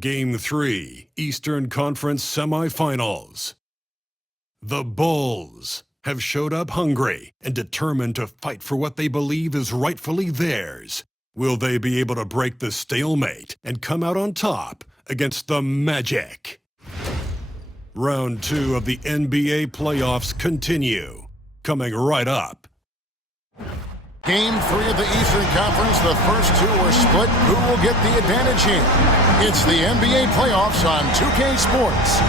Game 3, Eastern Conference Semifinals. The Bulls have showed up hungry and determined to fight for what they believe is rightfully theirs. Will they be able to break the stalemate and come out on top against the Magic? Round 2 of the NBA playoffs continue, coming right up. Game 3 of the Eastern Conference. The first two are split. Who will get the advantage here? It's the NBA playoffs on 2K Sports.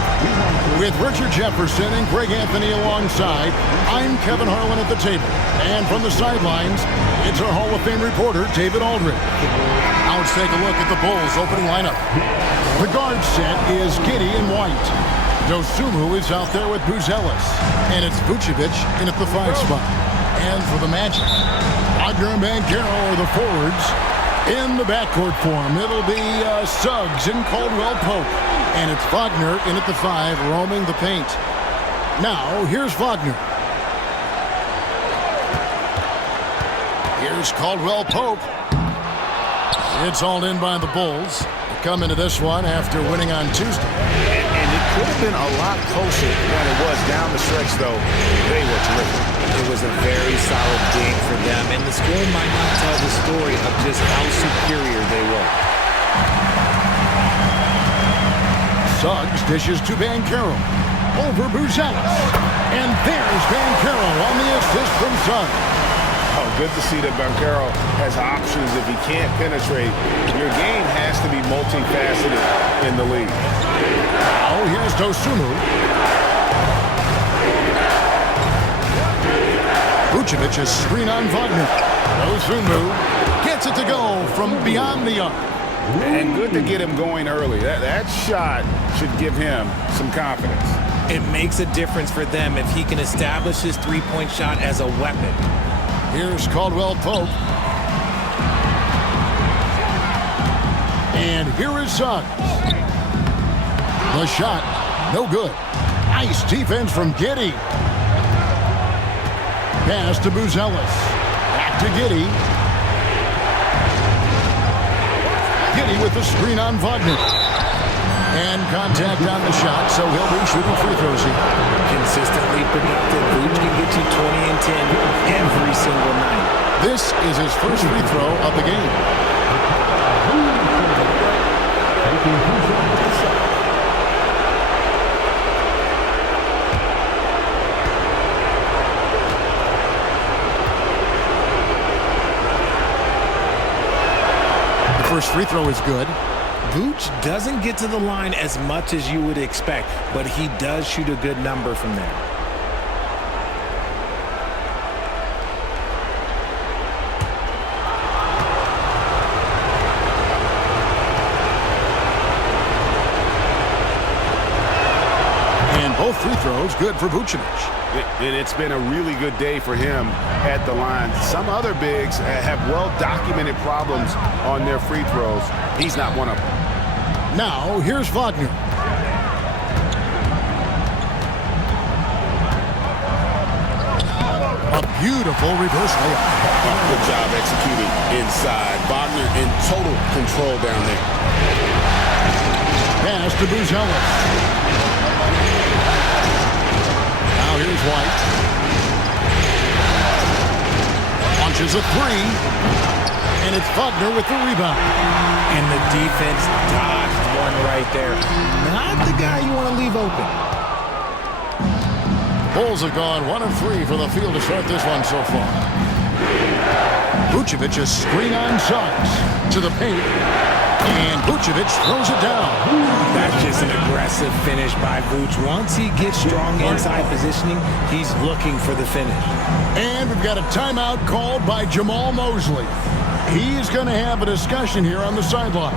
With Richard Jefferson and Greg Anthony alongside, I'm Kevin Harlan at the table. And from the sidelines, it's our Hall of Fame reporter, David Aldridge. Now let's take a look at the Bulls' opening lineup. The guard set is Giddey in white. Dosunmu is out there with Buzelis. And it's Vucevic in at the 5 spot. And for the Magic, Wagner and Banchero are the forwards. In the backcourt form, it'll be Suggs and Caldwell Pope. And it's Wagner in at the 5, roaming the paint. Now, here's Wagner. Here's Caldwell Pope. It's all in by the Bulls. They come into this one after winning on Tuesday. And it could have been a lot closer than it was down the stretch, though. They were terrific. It was a very solid game for them, and the score might not tell the story of just how superior they were. Suggs dishes to Banchero. Over Buzelis. And there's Banchero on the assist from Suggs. Oh, good to see that Banchero has options if he can't penetrate. Your game has to be multifaceted in the league. Oh, here's Dosunmu. Vucevic is screen on Wagner. Dosunmu gets it to go from beyond the arc. And good to get him going early. That shot should give him some confidence. It makes a difference for them if he can establish his three-point shot as a weapon. Here's Caldwell Pope. And here is Suggs. The shot, no good. Nice defense from Giddey. Pass to Buzelis. Back to Giddey. Giddey with the screen on Wagner. And contact on the shot, so he'll be shooting free throws here. Consistently productive. Vooch can get you 20 and 10 every single night. This is his first free throw of the game. The first free throw is good. Vooch doesn't get to the line as much as you would expect, but he does shoot a good number from there. And both free throws good for Vucevic. And it's been a really good day for him at the line. Some other bigs have well-documented problems on their free throws. He's not one of them. Now, here's Wagner. A beautiful reverse layup. Good job executing inside. Wagner in total control down there. Pass to Buzelis. Now here's White. Launches a three. And it's Wagner with the rebound. And the defense dodged one right there. Not the guy you want to leave open. Bulls have gone 1 of 3 for the field to start this one so far. Vucevic is screen on Suggs to the paint. And Vucevic throws it down. That's just an aggressive finish by Vooch. Once he gets strong inside positioning, he's looking for the finish. And we've got a timeout called by Jamal Mosley. He's going to have a discussion here on the sideline.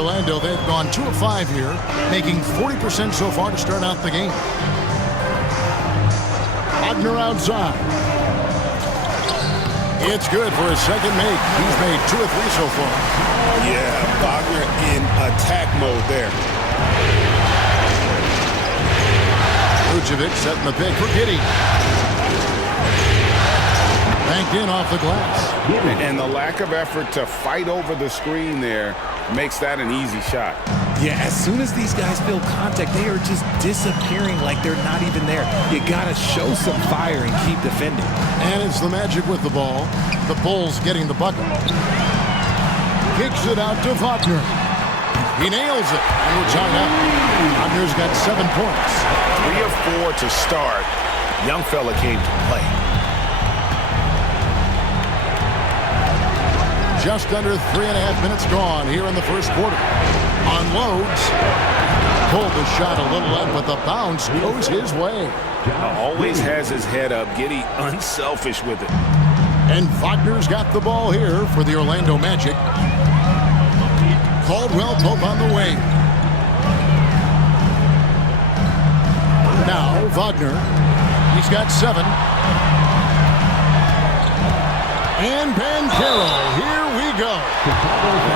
Orlando, they've gone 2 of 5 here, making 40% so far to start out the game. Wagner outside. It's good for his second make. He's made 2 of 3 so far. Yeah, Wagner in attack mode there. Vucevic setting the pick for Giddey. Banked in off the glass. And the lack of effort to fight over the screen there makes that an easy shot. Yeah, as soon as these guys feel contact, they are just disappearing like they're not even there. You gotta show some fire and keep defending. And it's the Magic with the ball. The Bulls getting the bucket. Kicks it out to Wagner. He nails it, and we're tied up. Wagner's got 7 points. 3 of 4 to start. Young fella came to play. Just under 3.5 minutes gone here in the first quarter. Unloads. Pulled the shot a little up, but the bounce goes his way. Always has his head up. Giddey unselfish with it. And Wagner's got the ball here for the Orlando Magic. Caldwell Pope on the wing. Now Wagner. He's got 7. And Banchero, here we go.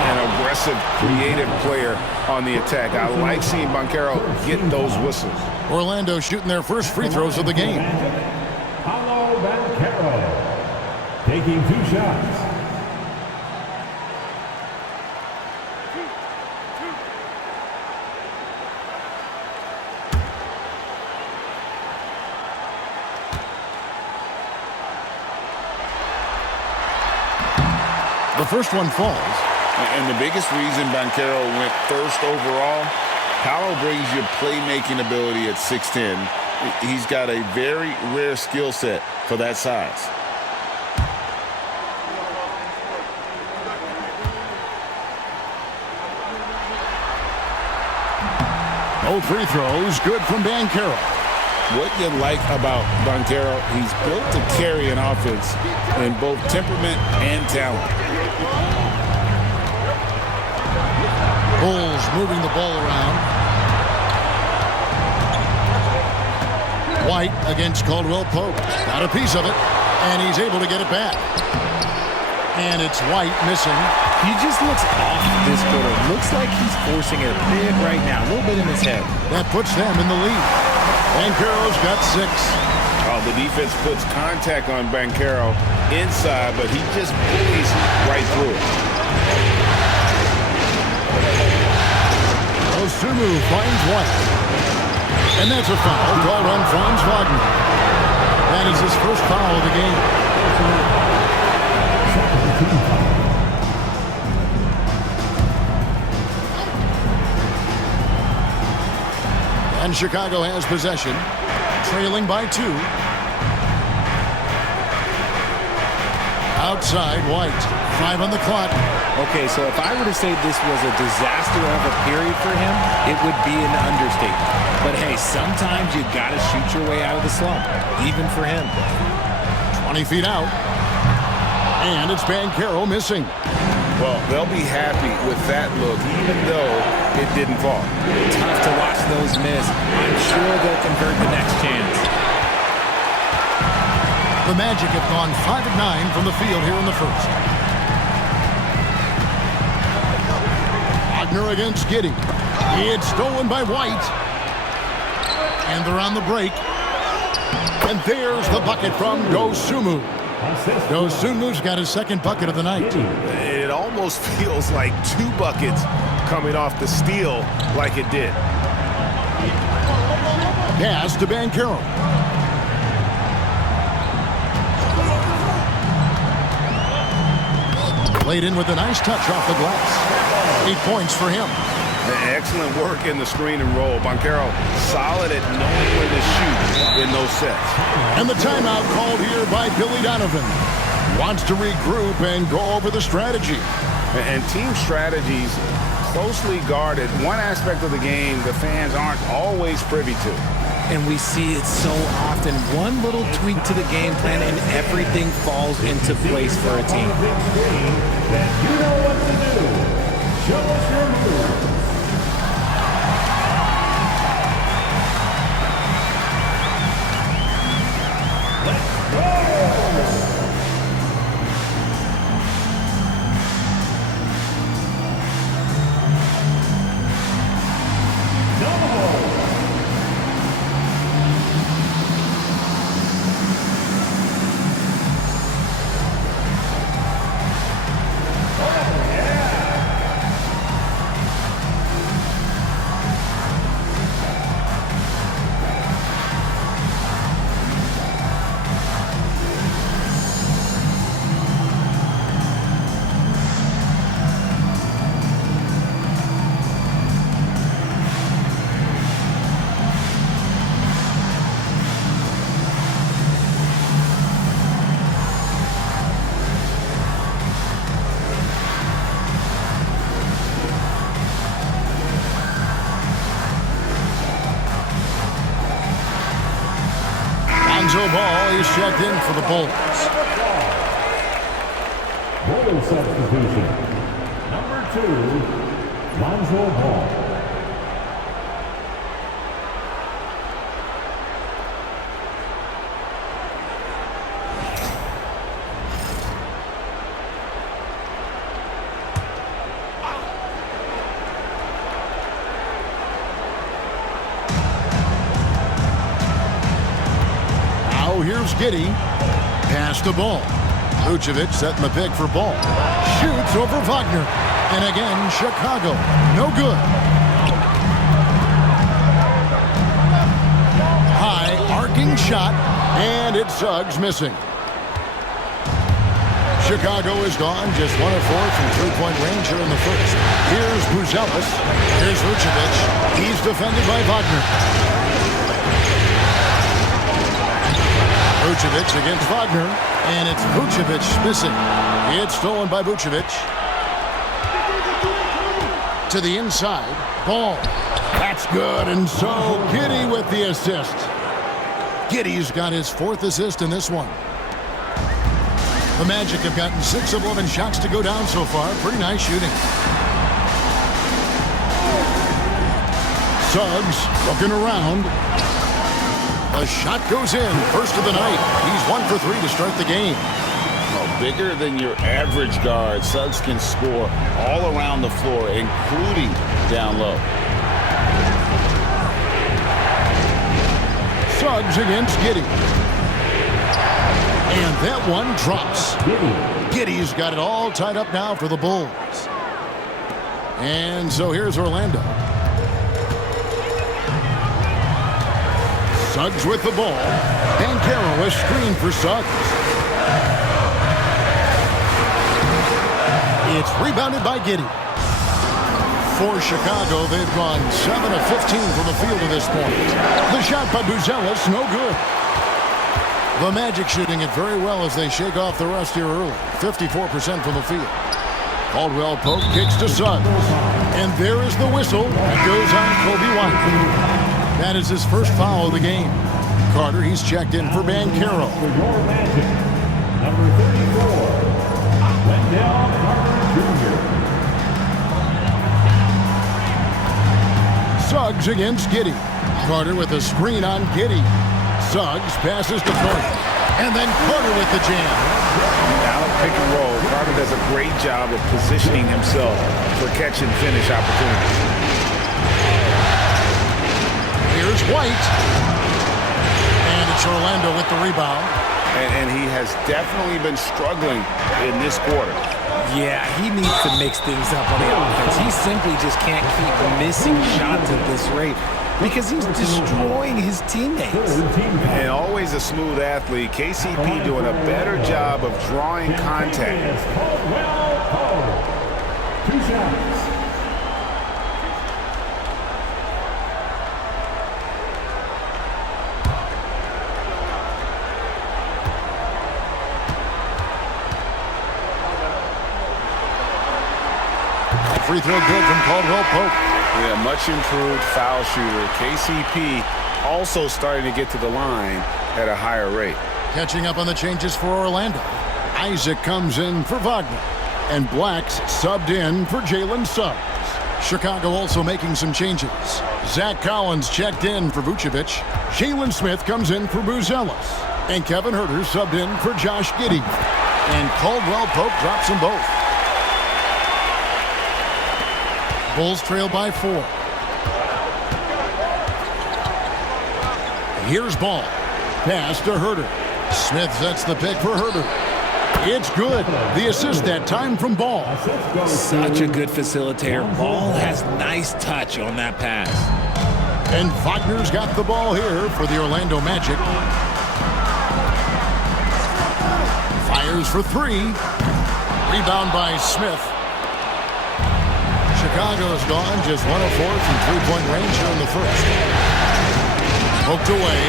An aggressive, creative player on the attack. I like seeing Banchero get those whistles. Orlando shooting their first free throws of the game. Paolo Banchero taking 2 shots. The first one falls. And the biggest reason Banchero went first overall, Paolo brings you playmaking ability at 6'10". He's got a very rare skill set for that size. No free throws. Good from Banchero. What you like about Banchero, he's built to carry an offense in both temperament and talent. Bulls moving the ball around. White against Caldwell Pope. Got a piece of it, and he's able to get it back. And it's White missing. He just looks off this quarter. Looks like he's forcing it a bit right now. A little bit in his head. That puts them in the lead. Banchero's got 6. Oh, the defense puts contact on Banchero inside, but he just bullies right through it. Osumu finds White. And that's a foul called on Franz Wagner. That is his first foul of the game. And Chicago has possession, trailing by 2. Outside, White. 5 on the clock. Okay, so if I were to say this was a disaster of a period for him, it would be an understatement. But hey, sometimes you gotta shoot your way out of the slump, even for him. 20 feet out. And it's Banchero missing. Well, they'll be happy with that look, even though it didn't fall. Tough to watch those miss. I'm sure they'll convert the next chance. The Magic have gone 5 of 9 from the field here in the first. Wagner against Giddey. It's stolen by White. And they're on the break. And there's the bucket from Dosunmu. Dosunmu's got his second bucket of the night. It almost feels like 2 buckets coming off the steal like it did. Pass to Banchero. Played in with a nice touch off the glass. 8 points for him. Excellent work in the screen and roll. Banchero solid at knowing where to shoot in those sets. And the timeout called here by Billy Donovan. Wants to regroup and go over the strategy. And team strategies closely guarded. One aspect of the game the fans aren't always privy to. And we see it so often. One little tweak to the game plan and everything falls into place for a team. Then you know what to do. Show us your move. Lonzo Ball, he's checked in for the Bulls. Bull substitution. Number 2, Lonzo Ball. Here's Giddey. Pass the ball. Vucevic setting the pick for Ball. Shoots over Wagner. And again, Chicago. No good. High arcing shot. And it's Suggs missing. Chicago is gone. Just 1 of 4 from three-point range here in the first. Here's Buzelis. Here's Vucevic. He's defended by Wagner. Vucevic against Wagner, and it's Vucevic missing. It's stolen by Vucevic. To the inside, Ball. That's good, and so Giddey with the assist. Giddey's got his 4th assist in this one. The Magic have gotten 6 of 11 shots to go down so far. Pretty nice shooting. Suggs looking around. A shot goes in, first of the night. He's 1 for 3 to start the game. Well, bigger than your average guard, Suggs can score all around the floor, including down low. Suggs against Giddey. And that one drops. Giddey's got it all tied up now for the Bulls. And so here's Orlando. Suggs with the ball. Banchero, a screen for Suggs. It's rebounded by Giddey. For Chicago, they've gone 7 of 15 from the field at this point. The shot by Buzelis, no good. The Magic shooting it very well as they shake off the rust here early. 54% from the field. Caldwell Pope kicks to Suggs. And there is the whistle. That goes on Kobe White. That is his first foul of the game. Carter, he's checked in for Banchero. For your Magic, number 34, Wendell Carter Jr. Suggs against Giddey. Carter with a screen on Giddey. Suggs passes to Carter. And then Carter with the jam. Now pick and roll. Carter does a great job of positioning himself for catch and finish opportunities. Here's White. And it's Orlando with the rebound. And he has definitely been struggling in this quarter. Yeah, he needs to mix things up on the offense. He simply just can't keep missing shots at this rate because he's destroying his teammates. And always a smooth athlete, KCP doing a better job of drawing contact. 2 shots. Free throw good from Caldwell Pope. Yeah, much improved foul shooter. KCP also starting to get to the line at a higher rate. Catching up on the changes for Orlando. Isaac comes in for Wagner. And Black's subbed in for Jalen Suggs. Chicago also making some changes. Zach Collins checked in for Vucevic. Jalen Smith comes in for Buzelis. And Kevin Huerter subbed in for Josh Giddey. And Caldwell Pope drops them both. Bulls trail by 4. Here's Ball. Pass to Huerter. Smith sets the pick for Huerter. It's good. The assist that time from Ball. Such a good facilitator. Ball has nice touch on that pass. And Wagner's got the ball here for the Orlando Magic. Fires for 3. Rebound by Smith. Chicago's gone just 1 of 4 from three-point range here in the first. Poked away.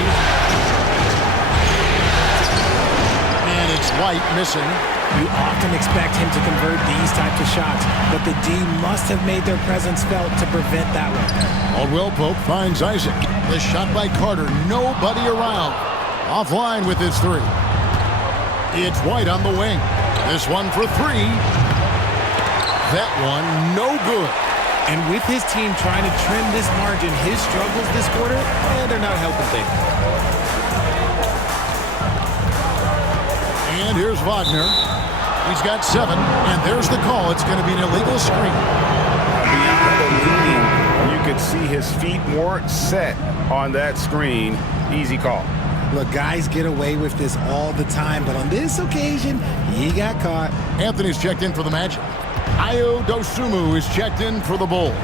And it's White missing. You often expect him to convert these types of shots, but the D must have made their presence felt to prevent that one. Caldwell Pope finds Isaac. The shot by Carter. Nobody around. Offline with his three. It's White on the wing. This one for three. That one no good. And with his team trying to trim this margin, his struggles this quarter, they're not helping things. And here's Wagner. He's got 7, and there's the call. It's going to be an illegal screen. Beyond the leaning, you could see his feet weren't set on that screen. Easy call. Look, guys get away with this all the time, but on this occasion, he got caught. Anthony's checked in for the Magic. Ayo Dosunmu is checked in for the Bulls.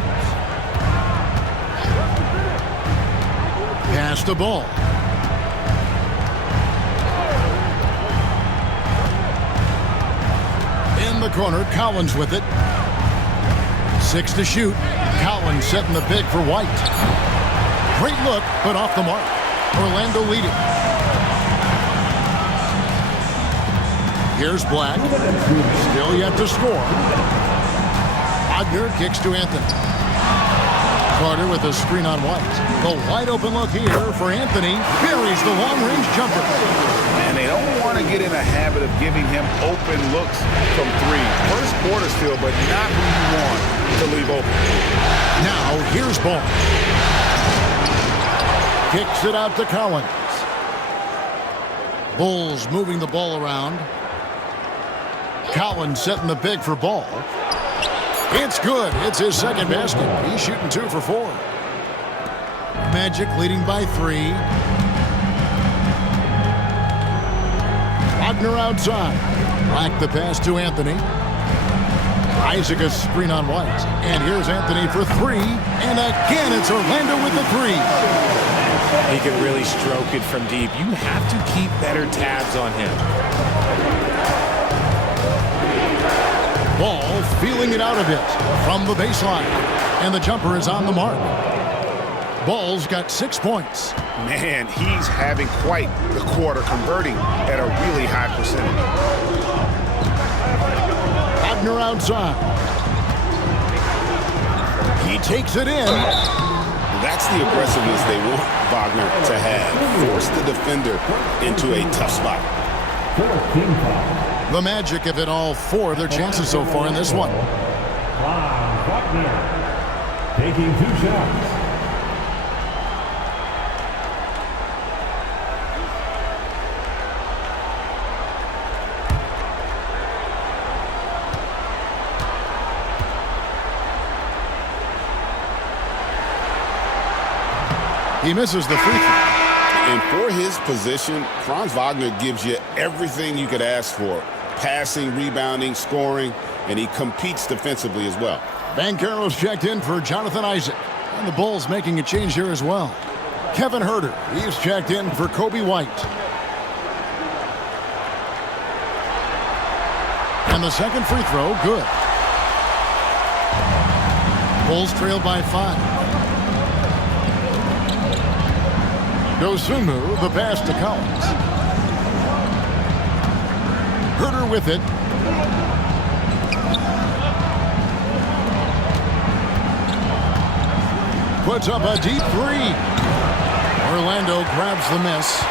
Pass the ball. In the corner, Collins with it. 6 to shoot. Collins setting the pick for White. Great look, but off the mark. Orlando leading. Here's Black. Still yet to score. Wagner kicks to Anthony. Carter with a screen on White. The wide open look here for Anthony. Buries the long-range jumper. And they don't want to get in a habit of giving him open looks from 3. First quarter still, but not who you want to leave open. Now here's Ball. Kicks it out to Collins. Bulls moving the ball around. Collins setting the pick for Ball. It's good. It's his second basket. He's shooting 2 for 4. Magic leading by 3. Wagner outside. Black the pass to Anthony. Isaac a screen on White. And here's Anthony for 3. And again, it's Orlando with the 3. He can really stroke it from deep. You have to keep better tabs on him. Ball feeling it out a bit from the baseline. And the jumper is on the mark. Ball's got 6 points. Man, he's having quite the quarter, converting at a really high percentage. Wagner outside. He takes it in. That's the aggressiveness they want Wagner to have. Force the defender into a tough spot. 14 foul. The Magic have hit all 4 of their chances so far in this one. Wagner taking 2 shots. He misses the free throw. And for his position, Franz Wagner gives you everything you could ask for. Passing, rebounding, scoring, and he competes defensively as well. Banchero's checked in for Jonathan Isaac. And the Bulls making a change here as well. Kevin Huerter, he's checked in for Kobe White. And the second free throw, good. Bulls trail by 5. Dosunmu, the pass to Collins. Huerter with it. Puts up a deep 3. Orlando grabs the miss.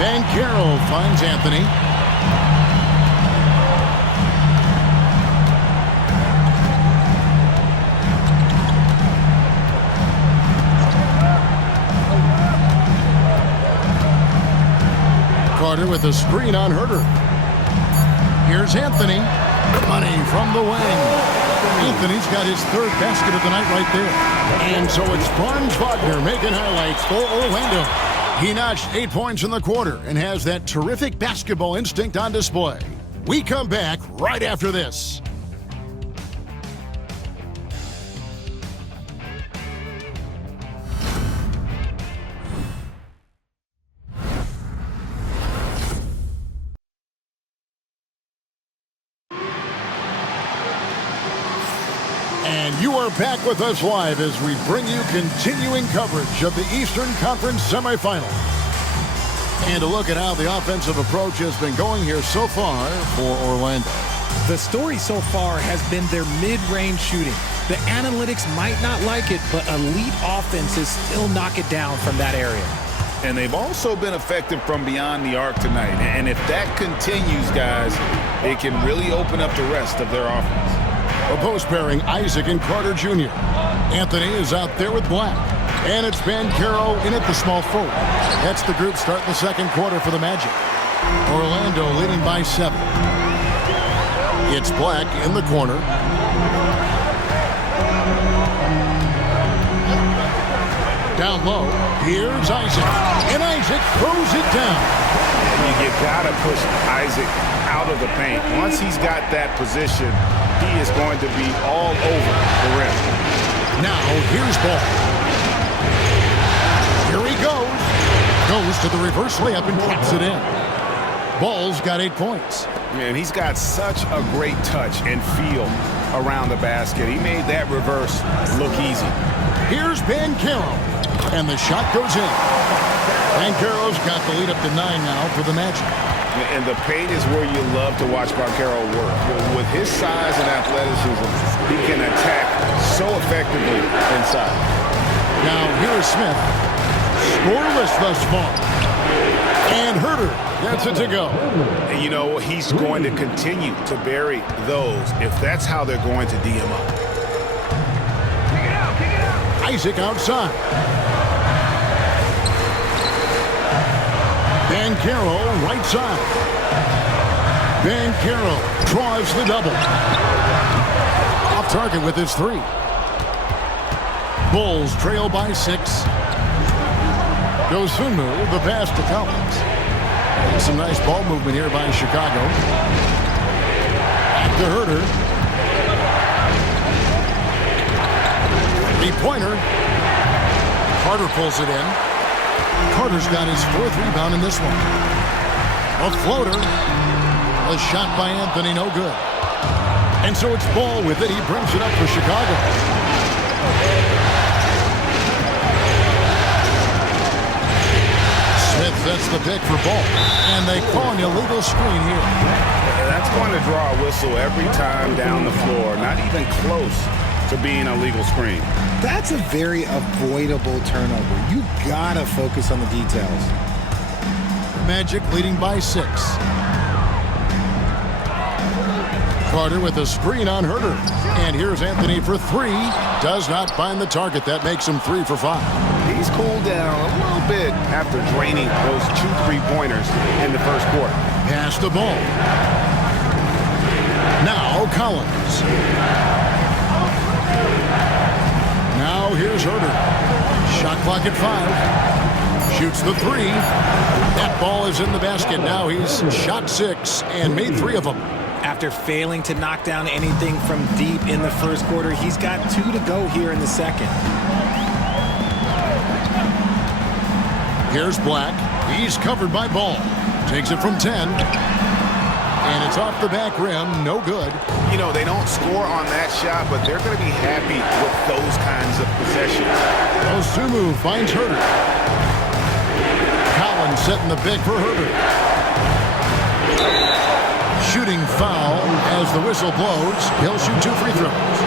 Banchero finds Anthony. Carter with a screen on Huerter. Here's Anthony. Money from the wing. Anthony's got his 3rd basket of the night right there. And so it's Franz Wagner making highlights for Orlando. He notched 8 points in the quarter and has that terrific basketball instinct on display. We come back right after this. And you are back with us live as we bring you continuing coverage of the Eastern Conference Semifinals. And a look at how the offensive approach has been going here so far for Orlando. The story so far has been their mid-range shooting. The analytics might not like it, but elite offenses still knock it down from that area. And they've also been effective from beyond the arc tonight. And if that continues, guys, it can really open up the rest of their offense. A post pairing, Isaac and Carter Jr. Anthony is out there with Black. And it's Banchero in at the small forward. That's the group start the second quarter for the Magic. Orlando leading by 7. It's Black in the corner. Down low, here's Isaac. And Isaac throws it down. You gotta push Isaac out of the paint. Once he's got that position, he is going to be all over the rim. Now, here's Ball. Here he goes. Goes to the reverse layup and drops it in. Ball's got 8 points. Man, he's got such a great touch and feel around the basket. He made that reverse look easy. Here's Banchero. And the shot goes in. Banchero's got the lead up to 9 now for the Magic. And the paint is where you love to watch Banchero work. With his size and athleticism, he can attack so effectively inside. Now here's Smith. Scoreless thus far. And Herter gets it to go. And you know, he's going to continue to bury those if that's how they're going to D him up. Isaac outside. Banchero right side. Banchero draws the double. Off target with his 3. Bulls trail by 6. Dosunmu, the pass to Collins. Some nice ball movement here by Chicago. Back to Herter. 3-pointer. Carter pulls it in. Carter's got his 4th rebound in this one. A floater. A shot by Anthony, no good. And so it's Ball with it. He brings it up for Chicago. Smith sets the pick for Ball. And they call an illegal screen here. That's going to draw a whistle every time down the floor. Not even close to being a legal screen. That's a very avoidable turnover. You gotta focus on the details. Magic leading by 6. Carter with a screen on Herter. And here's Anthony for 3. Does not find the target. That makes him 3 for 5. He's cooled down a little bit after draining those 2 3-pointers in the first quarter. Pass the ball. Now Collins. Now here's Herter. Shot clock at 5. Shoots the 3. That ball is in the basket. Now he's shot 6 and made 3 of them. After failing to knock down anything from deep in the first quarter, he's got 2 to go here in the second. Here's Black. He's covered by Ball. Takes it from 10. And it's off the back rim. No good. You know, they don't score on that shot, but they're going to be happy with those kinds of possessions. Dosunmu finds Herter. Collins setting the pick for Herter. Shooting foul as the whistle blows. He'll shoot 2 free throws.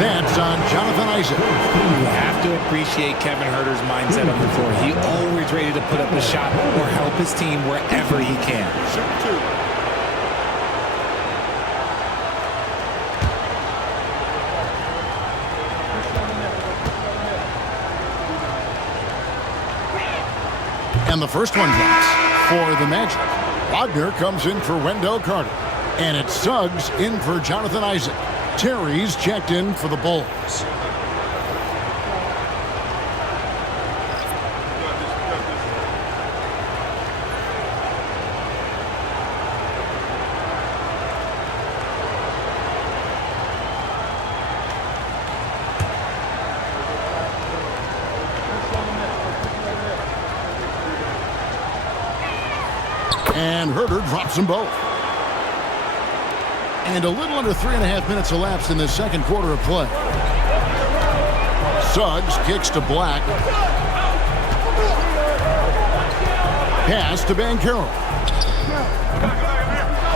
That's on Jonathan Isaac. You have to appreciate Kevin Herter's mindset on the floor. He always ready to put up a shot or help his team wherever he can. Shoot 2. And the first one drops for the Magic. Wagner comes in for Wendell Carter. And it's Suggs in for Jonathan Isaac. Terry's checked in for the Bulls. And Herter drops them both. And a little under 3.5 minutes elapsed in the second quarter of play. Suggs kicks to Black. Pass to Banchero.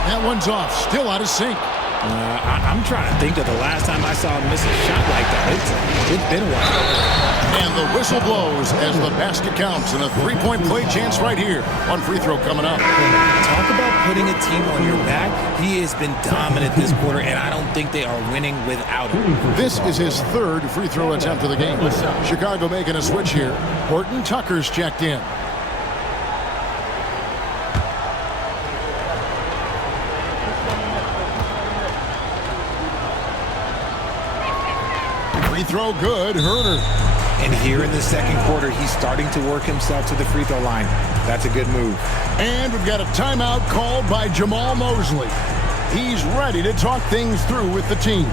That one's off. Still out of sync. I'm trying to think of the last time I saw him miss a shot like that. It's been a while. And the whistle blows as the basket counts, and a three-point play chance right here. One free throw coming up. Talk about putting a team on your back. He has been dominant this quarter, and I don't think they are winning without him. This is his third free throw attempt of the game. Chicago making a switch here. Horton Tucker's checked in. Free throw good, Herter. And here in the second quarter, he's starting to work himself to the free throw line. That's a good move. And we've got a timeout called by Jamal Mosley. He's ready to talk things through with the team.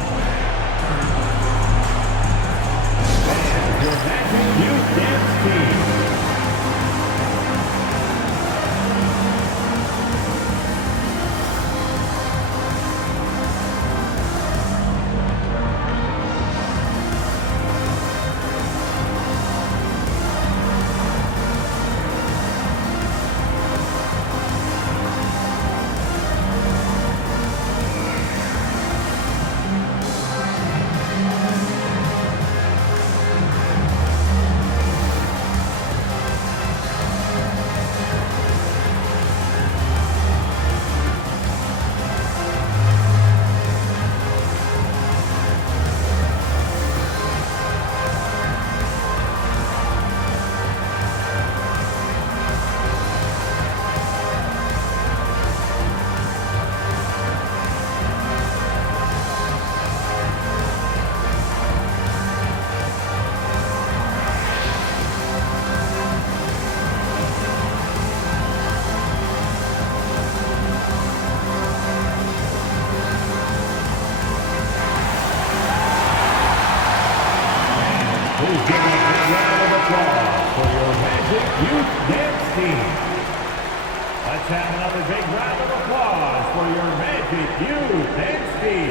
Let's have another big round of applause for your Magic Youth Dynasty.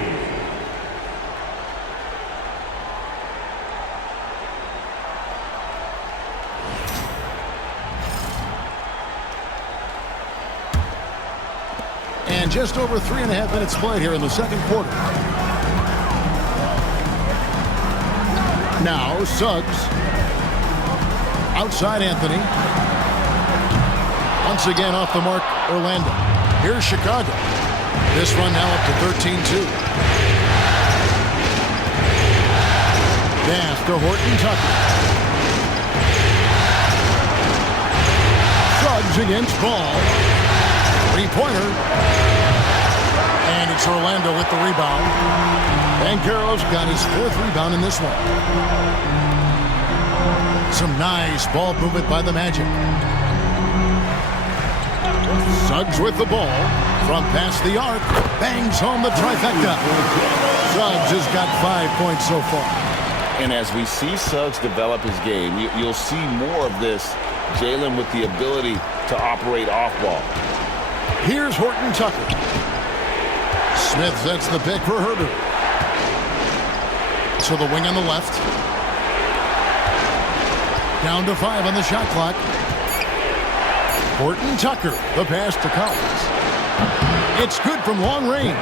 And just over 3.5 minutes played here in the second quarter. Now Suggs. Outside Anthony. Once again off the mark, Orlando. Here's Chicago. This run now up to 13-2. Pass to Horton Tucker. Suggs against Ball. Three-pointer. And it's Orlando with the rebound. Banchero's got his fourth rebound in this one. Some nice ball movement by the Magic. Suggs with the ball. From past the arc. Bangs home the trifecta. Suggs has got 5 points so far. And as we see Suggs develop his game, you'll see more of this. Jalen with the ability to operate off ball. Here's Horton Tucker. Smith sets the pick for Herter. To the wing on the left. Down to 5 on the shot clock. Horton Tucker, the pass to Collins. It's good from long range.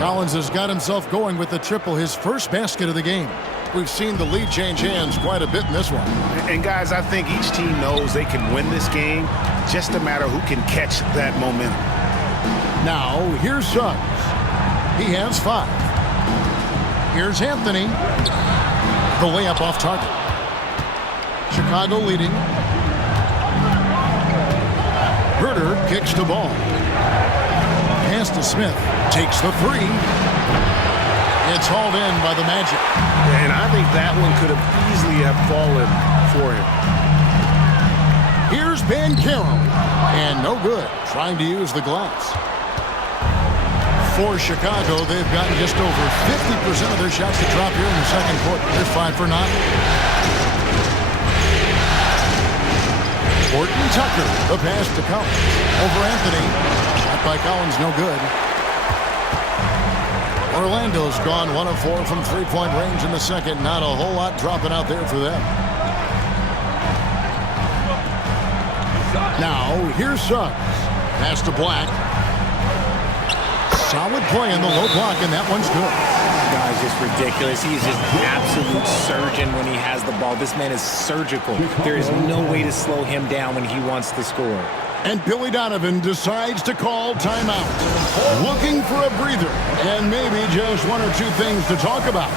Collins has got himself going with the triple, his first basket of the game. We've seen the lead change hands quite a bit in this one. And guys, I think each team knows they can win this game. Just a matter who can catch that momentum. Now, here's Suggs. He has 5. Here's Anthony. The layup off target. Chicago leading. Herter kicks the ball. Pass to Smith. Takes the 3. It's hauled in by the Magic. And I think that one could have easily have fallen for him. Here's Banchero. And no good. Trying to use the glass. For Chicago, they've gotten just over 50% of their shots to drop here in the second quarter. They're 5 for 9. Horton Tucker, the pass to Collins. Over Anthony. Shot by Collins, no good. Orlando's gone 1 of 4 from three-point range in the second. Not a whole lot dropping out there for them. Now, here's Suggs. Pass to Black. Solid play in the low block, and that one's good. Guys, just ridiculous. He's just an absolute surgeon when he has the ball. This man is surgical. There is no way to slow him down when he wants to score. And Billy Donovan decides to call timeout. Looking for a breather and maybe just one or two things to talk about.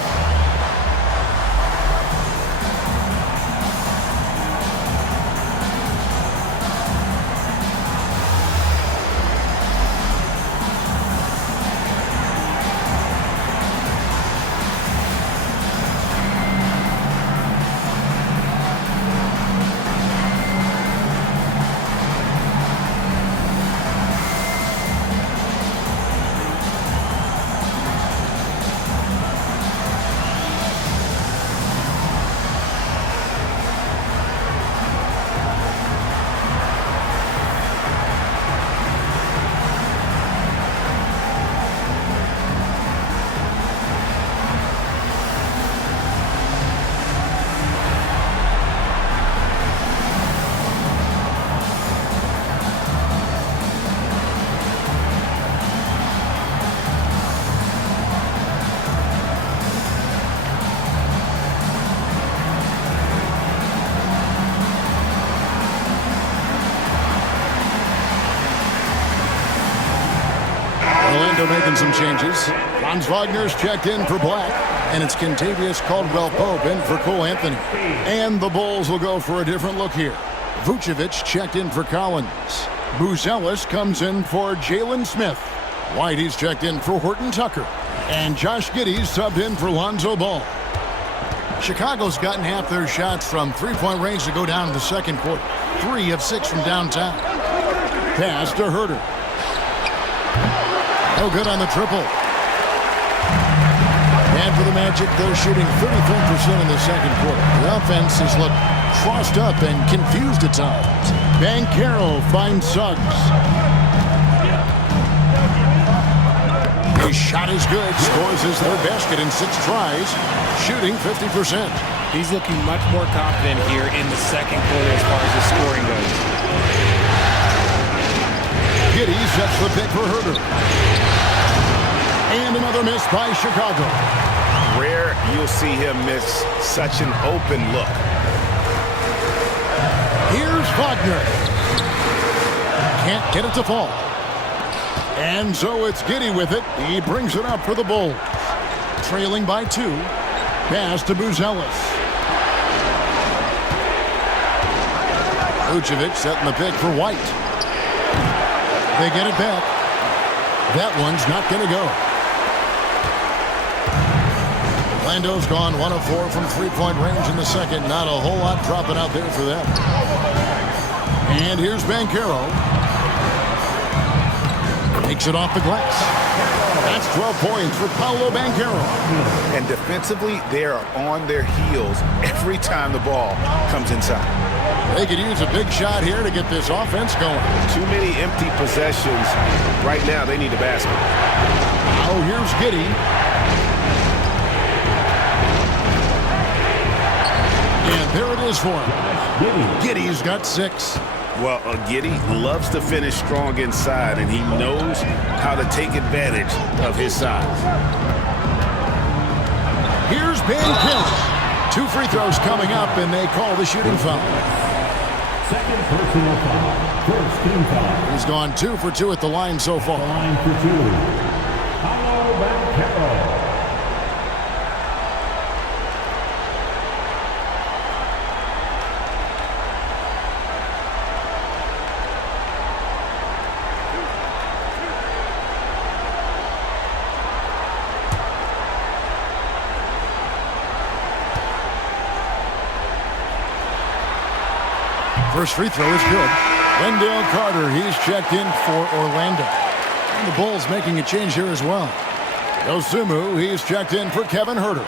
Orlando making some changes. Franz Wagner's checked in for Black, and it's Kentavious Caldwell-Pope in for Cole Anthony. And the Bulls will go for a different look here. Vucevic checked in for Collins. Buzelis comes in for Jalen Smith. Whitey's checked in for Horton Tucker. And Josh Giddey's subbed in for Lonzo Ball. Chicago's gotten half their shots from three-point range to go down in the second quarter. 3 of 6 from downtown. Pass to Herter. No good on the triple. And for the Magic, they're shooting 33% in the second quarter. The offense has looked crossed up and confused at times. Banchero finds Suggs. His shot is good. Scores his third basket in 6 tries. Shooting 50%. He's looking much more confident here in the second quarter as far as his scoring goes. Giddey sets the pick for Herter. And another miss by Chicago. Rare you'll see him miss such an open look. Here's Wagner. Can't get it to fall. And so it's Giddey with it. He brings it up for the Bulls. Trailing by 2. Pass to Buzelis. Vucevic setting the pick for White. They get it back. That one's not going to go. Orlando's gone 1 of 4 from three-point range in the second. Not a whole lot dropping out there for them. And here's Banchero. Takes it off the glass. That's 12 points for Paolo Banchero. And defensively, they are on their heels every time the ball comes inside. They could use a big shot here to get this offense going. Too many empty possessions. Right now, they need a basket. Oh, here's Giddey. And there it is for him. Giddey's got 6. Well, Giddey loves to finish strong inside, and he knows how to take advantage of his size. Here's Banchero. 2 free throws coming up, and they call the shooting foul. Second personal foul. First team foul. He's gone 2 for 2 at the line so far. Line for 2. Paolo Banchero. First free throw is good. Wendell Carter, he's checked in for Orlando. And the Bulls making a change here as well. Dosunmu, he's checked in for Kevin Herter.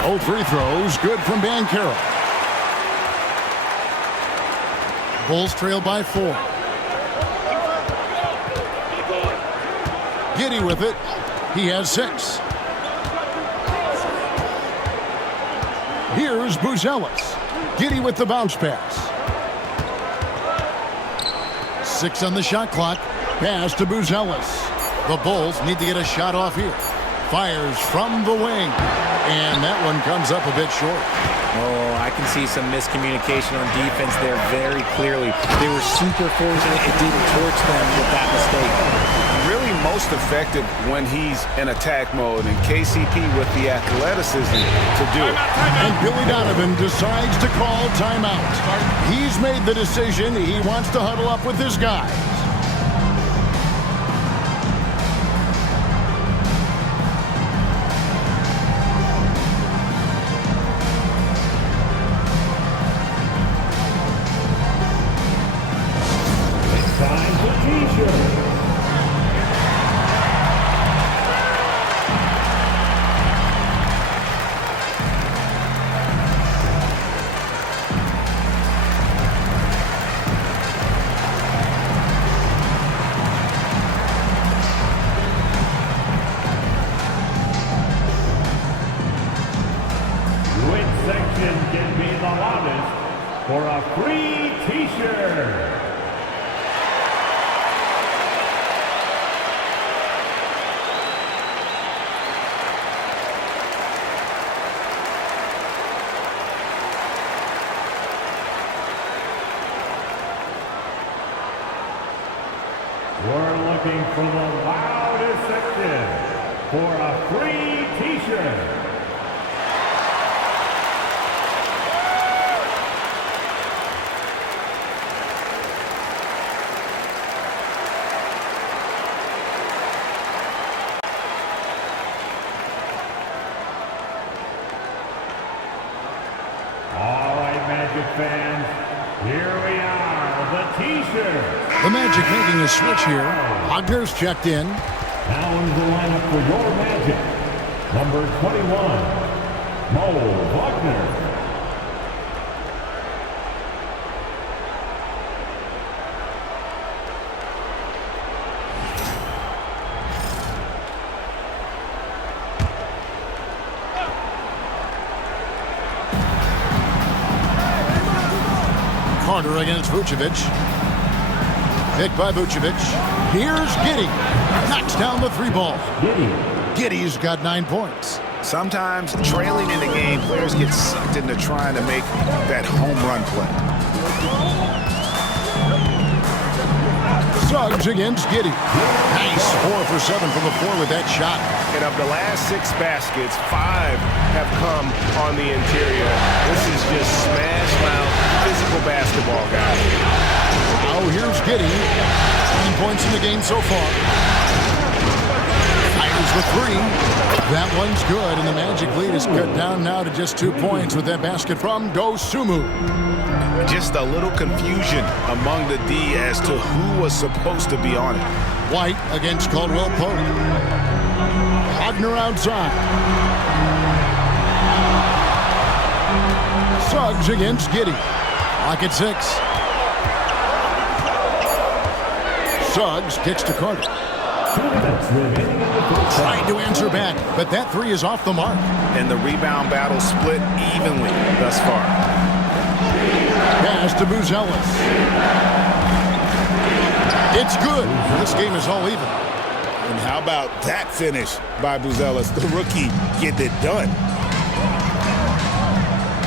Both free throws, good from Banchero. Bulls trail by 4. Giddey with it. He has 6. Here's Buzelis. Giddy with the bounce pass. 6 on the shot clock. Pass to Buzelis. The Bulls need to get a shot off here. Fires from the wing. And that one comes up a bit short. Oh, I can see some miscommunication on defense there very clearly. They were super fortunate it didn't torch them with that mistake. Really most effective when he's in attack mode, and KCP with the athleticism to do it. And Billy Donovan decides to call timeout. He's made the decision. He wants to huddle up with his guys. Time for T-shirt. Which section can be the loudest for a free T-shirt? We're looking for the loudest section for a free T-shirt. All right, Magic fans, here we are, the T-shirt. The Magic making a switch here. Wagner's checked in. Now into the lineup for your Magic, number 21, Mo Wagner. Carter against Vucevic. Picked by Vucevic. Here's Giddy. Knocks down the 3 ball. Giddy's got 9 points. Sometimes trailing in the game, players get sucked into trying to make that home run play. Suggs against Giddy. Nice 4 for 7 from the floor with that shot. And of the last 6 baskets, 5 have come on the interior. This is just smash mouth physical basketball, guys. Now here's Giddy. 9 points in the game so far. Fires the 3. That one's good, and the Magic lead is cut down now to just 2 points with that basket from Dosunmu. Just a little confusion among the D as to who was supposed to be on it. White against Caldwell Pope. Wagner outside. Suggs against Giddy. Lock at 6. Suggs kicks to Carter. Trying to answer back, but that 3 is off the mark. And the rebound battle split evenly thus far. Pass to Buzelis. It's good. This game is all even. And how about that finish by Buzelis, the rookie, getting it done.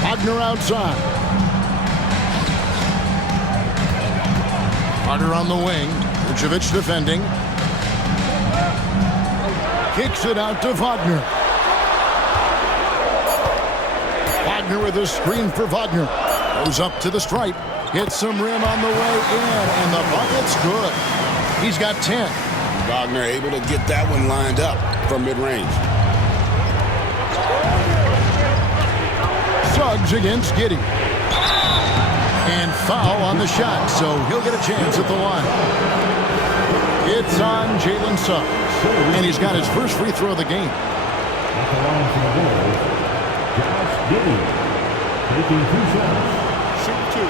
Wagner outside. Carter on the wing. Vucevic defending. Kicks it out to Wagner. Wagner with a screen for Wagner. Goes up to the stripe. Hits some rim on the way in, and the bucket's good. He's got 10. Wagner able to get that one lined up from mid-range. Suggs against Giddy. And foul on the shot, so he'll get a chance at the line. It's on Jalen Suggs. And he's got his first free throw of the game. At the line for the Bulls, Josh Giddy, taking 2 shots. Shoot 2.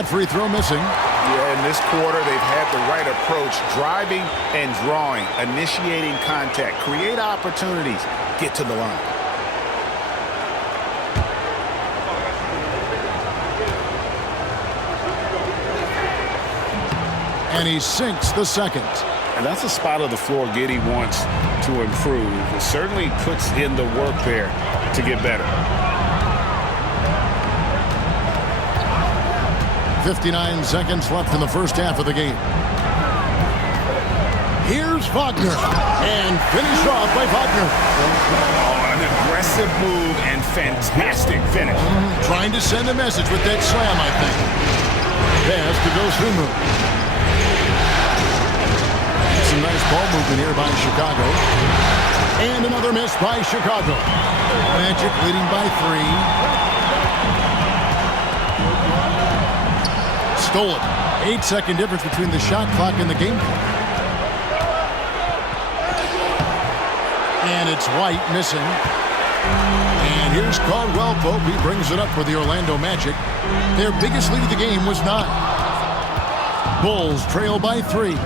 That free throw missing. Yeah, in this quarter, they've had the right approach, driving and drawing, initiating contact, create opportunities, get to the line. And he sinks the second. And that's a spot of the floor Giddey wants to improve. It certainly puts in the work there to get better. 59 seconds left in the first half of the game. Here's Wagner. And finished off by Wagner. Oh, an aggressive move and fantastic finish. Trying to send a message with that slam, I think. Pass to Dosunmu. Some nice ball movement here by Chicago. And another miss by Chicago. Magic leading by 3. Stole it. 8-second difference between the shot clock and the game clock. And it's White missing. And here's Caldwell Pope. He brings it up for the Orlando Magic. Their biggest lead of the game was 9. Bulls trail by 3.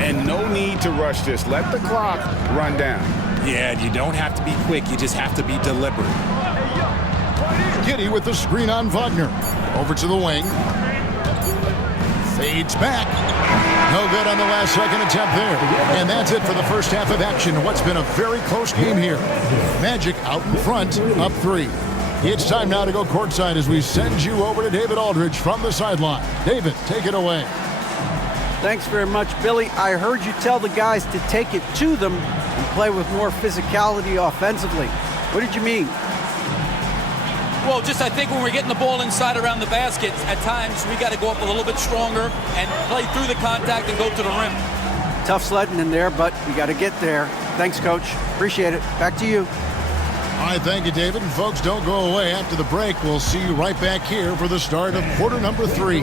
And no need to rush this. Let the clock run down. Yeah, you don't have to be quick. You just have to be deliberate. Giddey with the screen on Wagner. Over to the wing. Fades back. No good on the last second attempt there. And that's it for the first half of action. What's been a very close game here. Magic out in front, up 3. It's time now to go courtside as we send you over to David Aldridge from the sideline. David, take it away. Thanks very much, Billy. I heard you tell the guys to take it to them and play with more physicality offensively. What did you mean? Well, just I think when we're getting the ball inside around the basket, at times we got to go up a little bit stronger and play through the contact and go to the rim. Tough sledding in there, but you got to get there. Thanks, Coach. Appreciate it. Back to you. All right, thank you, David. And folks, don't go away. After the break, we'll see you right back here for the start of quarter number 3.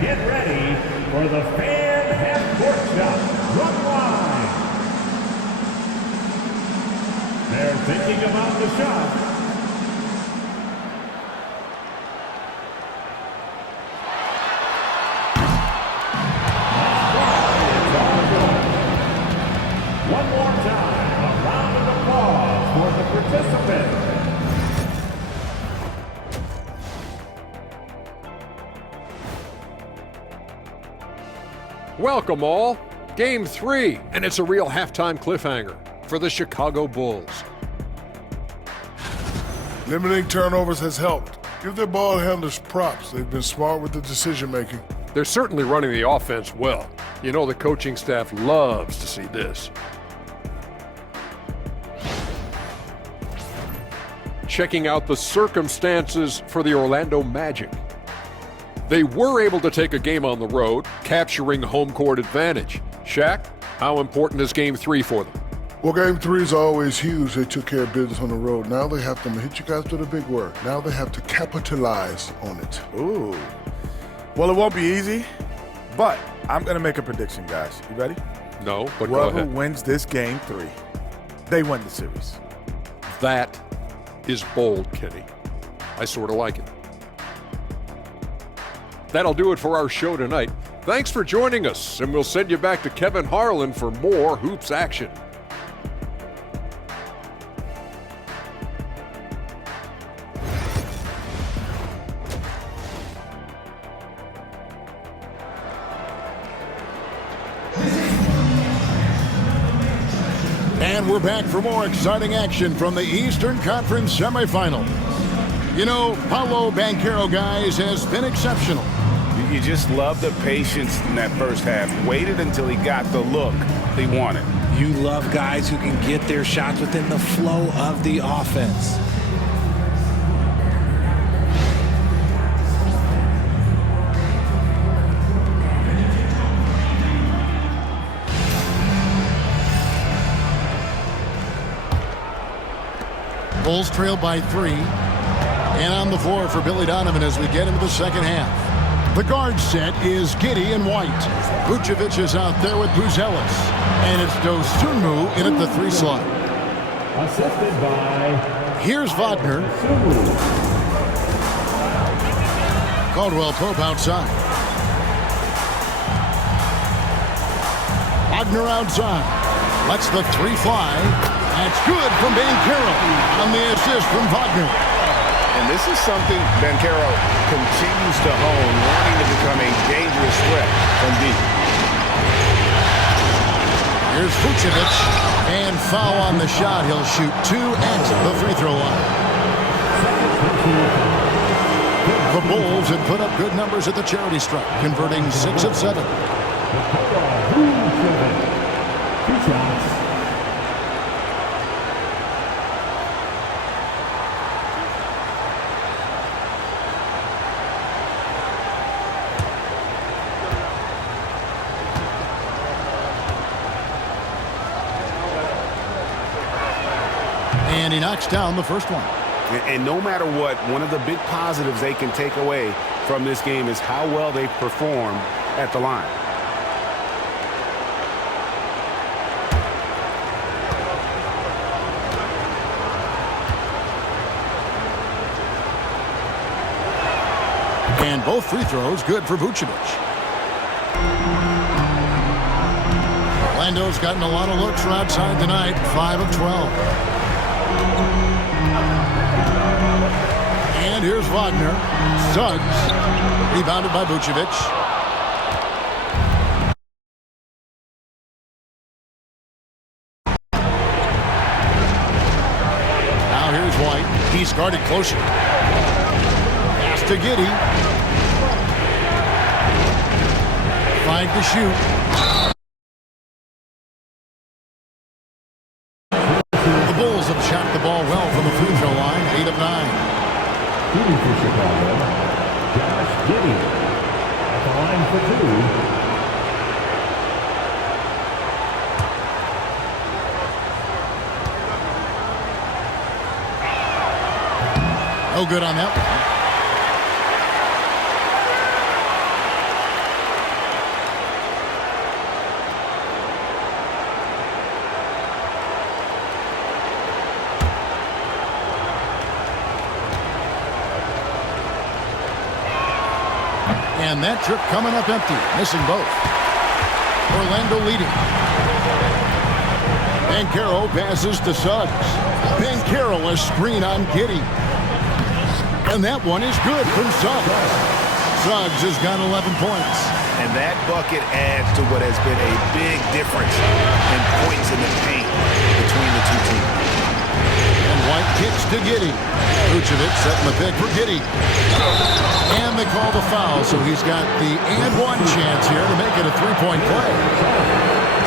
Get ready for the fan half-court shot. Run wide. They're thinking about the shot. One more time, a round of applause for the participants. Welcome all. Game 3, and it's a real halftime cliffhanger for the Chicago Bulls. Limiting turnovers has helped. Give their ball handlers props. They've been smart with the decision making. They're certainly running the offense well. You know the coaching staff loves to see this. Checking out the circumstances for the Orlando Magic. They were able to take a game on the road, capturing home court advantage. Shaq, how important is Game 3 for them? Well, Game 3 is always huge. They took care of business on the road. Now they have to hit you guys with a big word. Now they have to capitalize on it. Ooh. Well, it won't be easy, but I'm going to make a prediction, guys. You ready? No, but Whoever go ahead. wins this Game 3, they win the series. That is bold, Kenny. I sort of like it. That'll do it for our show tonight. Thanks for joining us, and we'll send you back to Kevin Harlan for more Hoops action. And we're back for more exciting action from the Eastern Conference semifinals. You know, Paolo Banchero, guys, has been exceptional. You just love the patience in that first half. Waited until he got the look he wanted. You love guys who can get their shots within the flow of the offense. Bulls trail by 3. And on the floor for Billy Donovan as we get into the second half. The guard set is Giddey and White. Vucevic is out there with Buzelis. And it's Dosunmu in at the 3 slot. Assisted by... Here's Wagner. Caldwell Pope outside. Wagner outside. Lets the three fly. That's good from Banchero on the assist from Wagner. And this is something Banchero continues to hone, wanting to become a dangerous threat from deep. Here's Vucevic, and foul on the shot. He'll shoot 2 at the free throw line. The Bulls had put up good numbers at the charity stripe, converting 6 of 7. And he knocks down the first one. And no matter what, one of the big positives they can take away from this game is how well they perform at the line. And both free throws good for Vucevic. Orlando's gotten a lot of looks from outside tonight, 5 of 12. And here's Wagner. Suggs. Rebounded by Vucevic. Now here's White. He's guarded closer. Pass to Giddey. 5 to shoot. The Bulls have shot the ball well from the free throw line, 8 of 9. Shooting for Chicago, Josh Giddey at the line for 2. No good on that one. And that trip coming up empty, missing both. Orlando leading. Banchero passes to Suggs. Banchero a screen on Giddey. And that one is good from Suggs. Suggs has got 11 points. And that bucket adds to what has been a big difference in points in the paint between the two teams. And White kicks to Giddey. Vucevic setting the pick for Giddey. And they call the foul, so he's got the and-one chance here to make it a three-point play.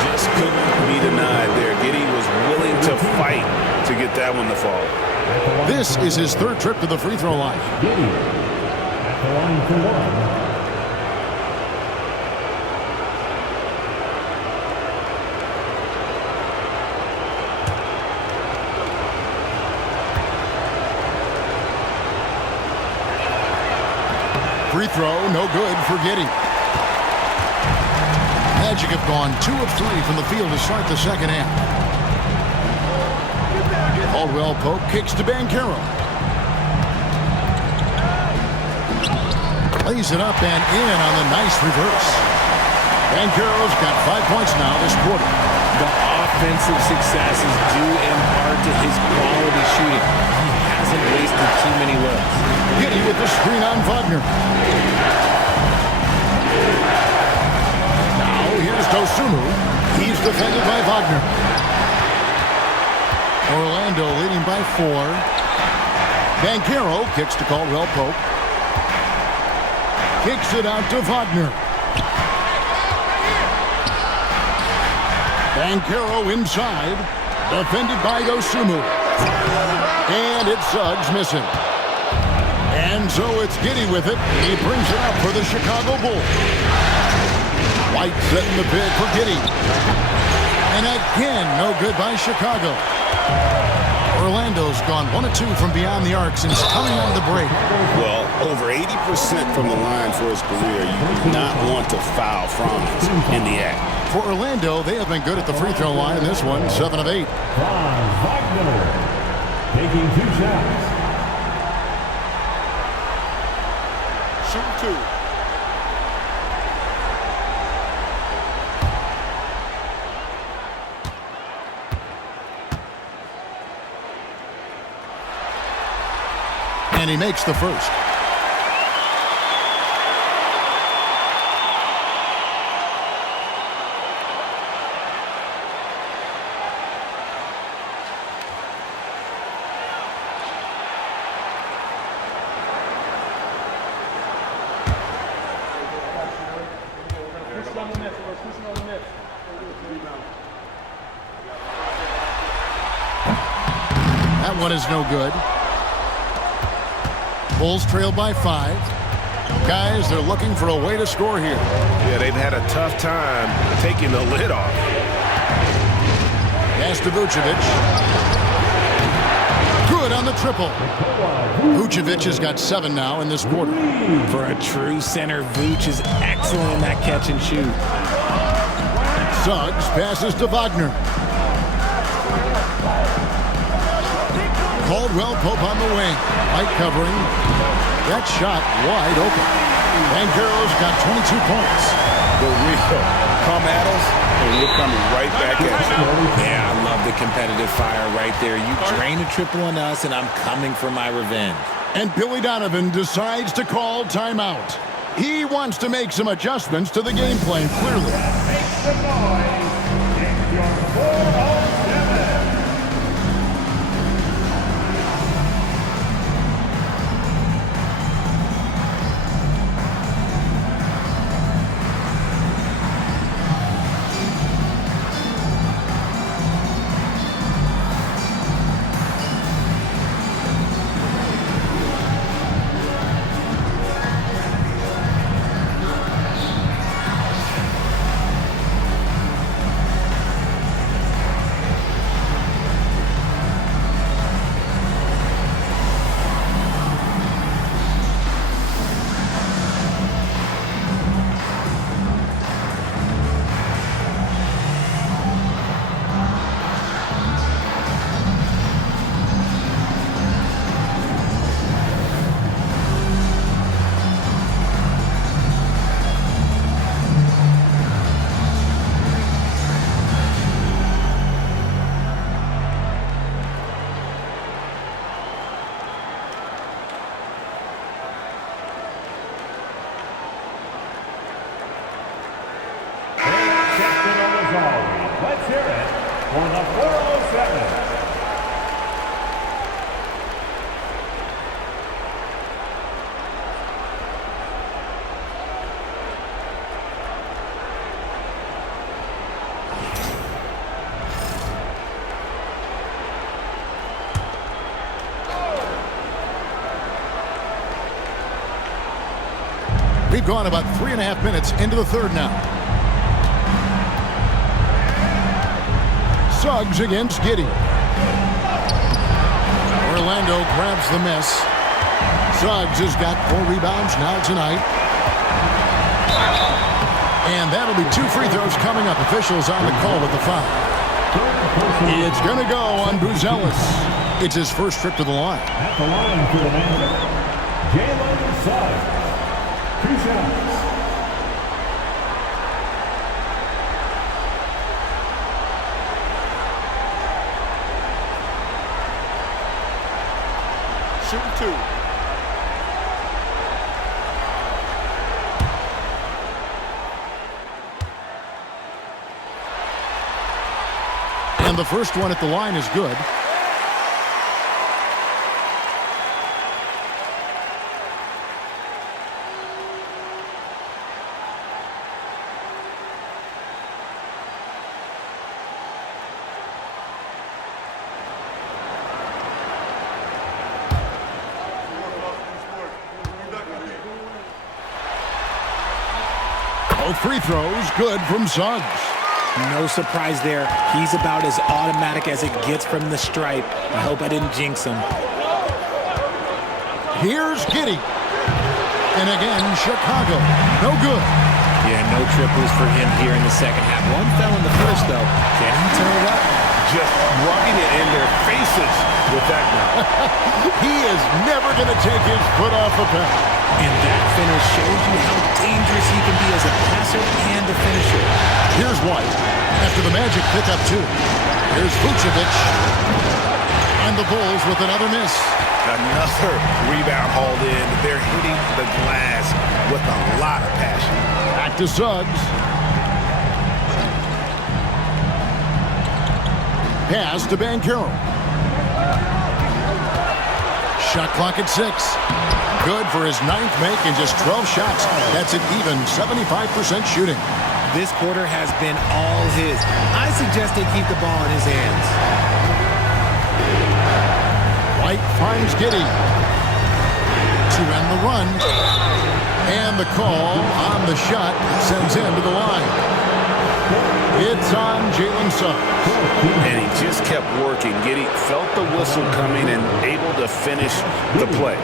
Just couldn't be denied there. Giddey was willing to fight to get that one to fall. This is his 3rd trip to the free throw line. Giddey at the line for 1. Free throw, no good for Giddey. Magic have gone 2 of 3 from the field to start the second half. Caldwell Pope kicks to Banchero. Lays it up and in on the nice reverse. Banchero's got 5 points now this quarter. The offensive success is due in part to his quality shooting. He hasn't wasted too many looks. Giddey with the screen on Wagner. Now here's Dosunmu. He's defended by Wagner. Orlando leading by 4. Banchero kicks to Caldwell Pope. Kicks it out to Wagner. Banchero inside. Defended by Dosunmu. And it's Suggs missing. And so it's Giddey with it. He brings it up for the Chicago Bulls. White setting the bid for Giddey. And again, no good by Chicago. Orlando's gone 1 of 2 from beyond the arc since coming out of the break. Well, over 80% from the line for his career. You do not want to foul Franz in the act. For Orlando, they have been good at the free throw line in this one, 7 of 8. Franz Wagner taking 2 shots. 2. And he makes the first. That one is no good. Bulls trail by 5. Guys, they're looking for a way to score here. Yeah, they've had a tough time taking the lid off. Pass to Vucevic. Good on the triple. Vucevic has got 7 now in this quarter. For a true center, Vuce is excellent in that catch and shoot. Suggs passes to Wagner. Caldwell Pope on the wing. Light covering. That shot wide open. Banchero's got 22 points. The real come at us, and we're coming right back at you. Yeah, I love the competitive fire right there. You drain a triple on us, and I'm coming for my revenge. And Billy Donovan decides to call timeout. He wants to make some adjustments to the game plan, clearly. Make some noise. It's your 407. Let's hear it for the 407. We've gone about 3.5 minutes into the third now. Suggs against Giddey. Orlando grabs the miss. Suggs has got 4 rebounds now tonight. And that'll be 2 free throws coming up. Officials on the call with the foul. It's going to go on Buzelis. It's his first trip to the line. At the line for the man, Jalen Suggs. 2 shots. Shooting 2. And the first one at the line is good. Both free throws good from Suggs. No surprise there. He's about as automatic as it gets from the stripe. I hope I didn't jinx him. Here's Giddey. And again, Chicago. No good. Yeah, no triples for him here in the second half. One fell in the first, though. Can he turn it up? just rubbing it in their faces with that gun. He is never going to take his foot off the pedal. And that finish shows you how dangerous he can be as a passer and a finisher. Here's White after the Magic pick up 2. Here's Vucevic. And the Bulls with another miss. Another rebound hauled in. They're hitting the glass with a lot of passion. Back to Suggs. Pass to Banchero. Shot clock at 6. Good for his 9th make in just 12 shots. That's an even 75% shooting. This quarter has been all his. I suggest they keep the ball in his hands. White finds Giddey to end the run. And the call on the shot sends him to the line. It's on Jalen Suggs. And he just kept working. Giddey felt the whistle coming and able to finish the play.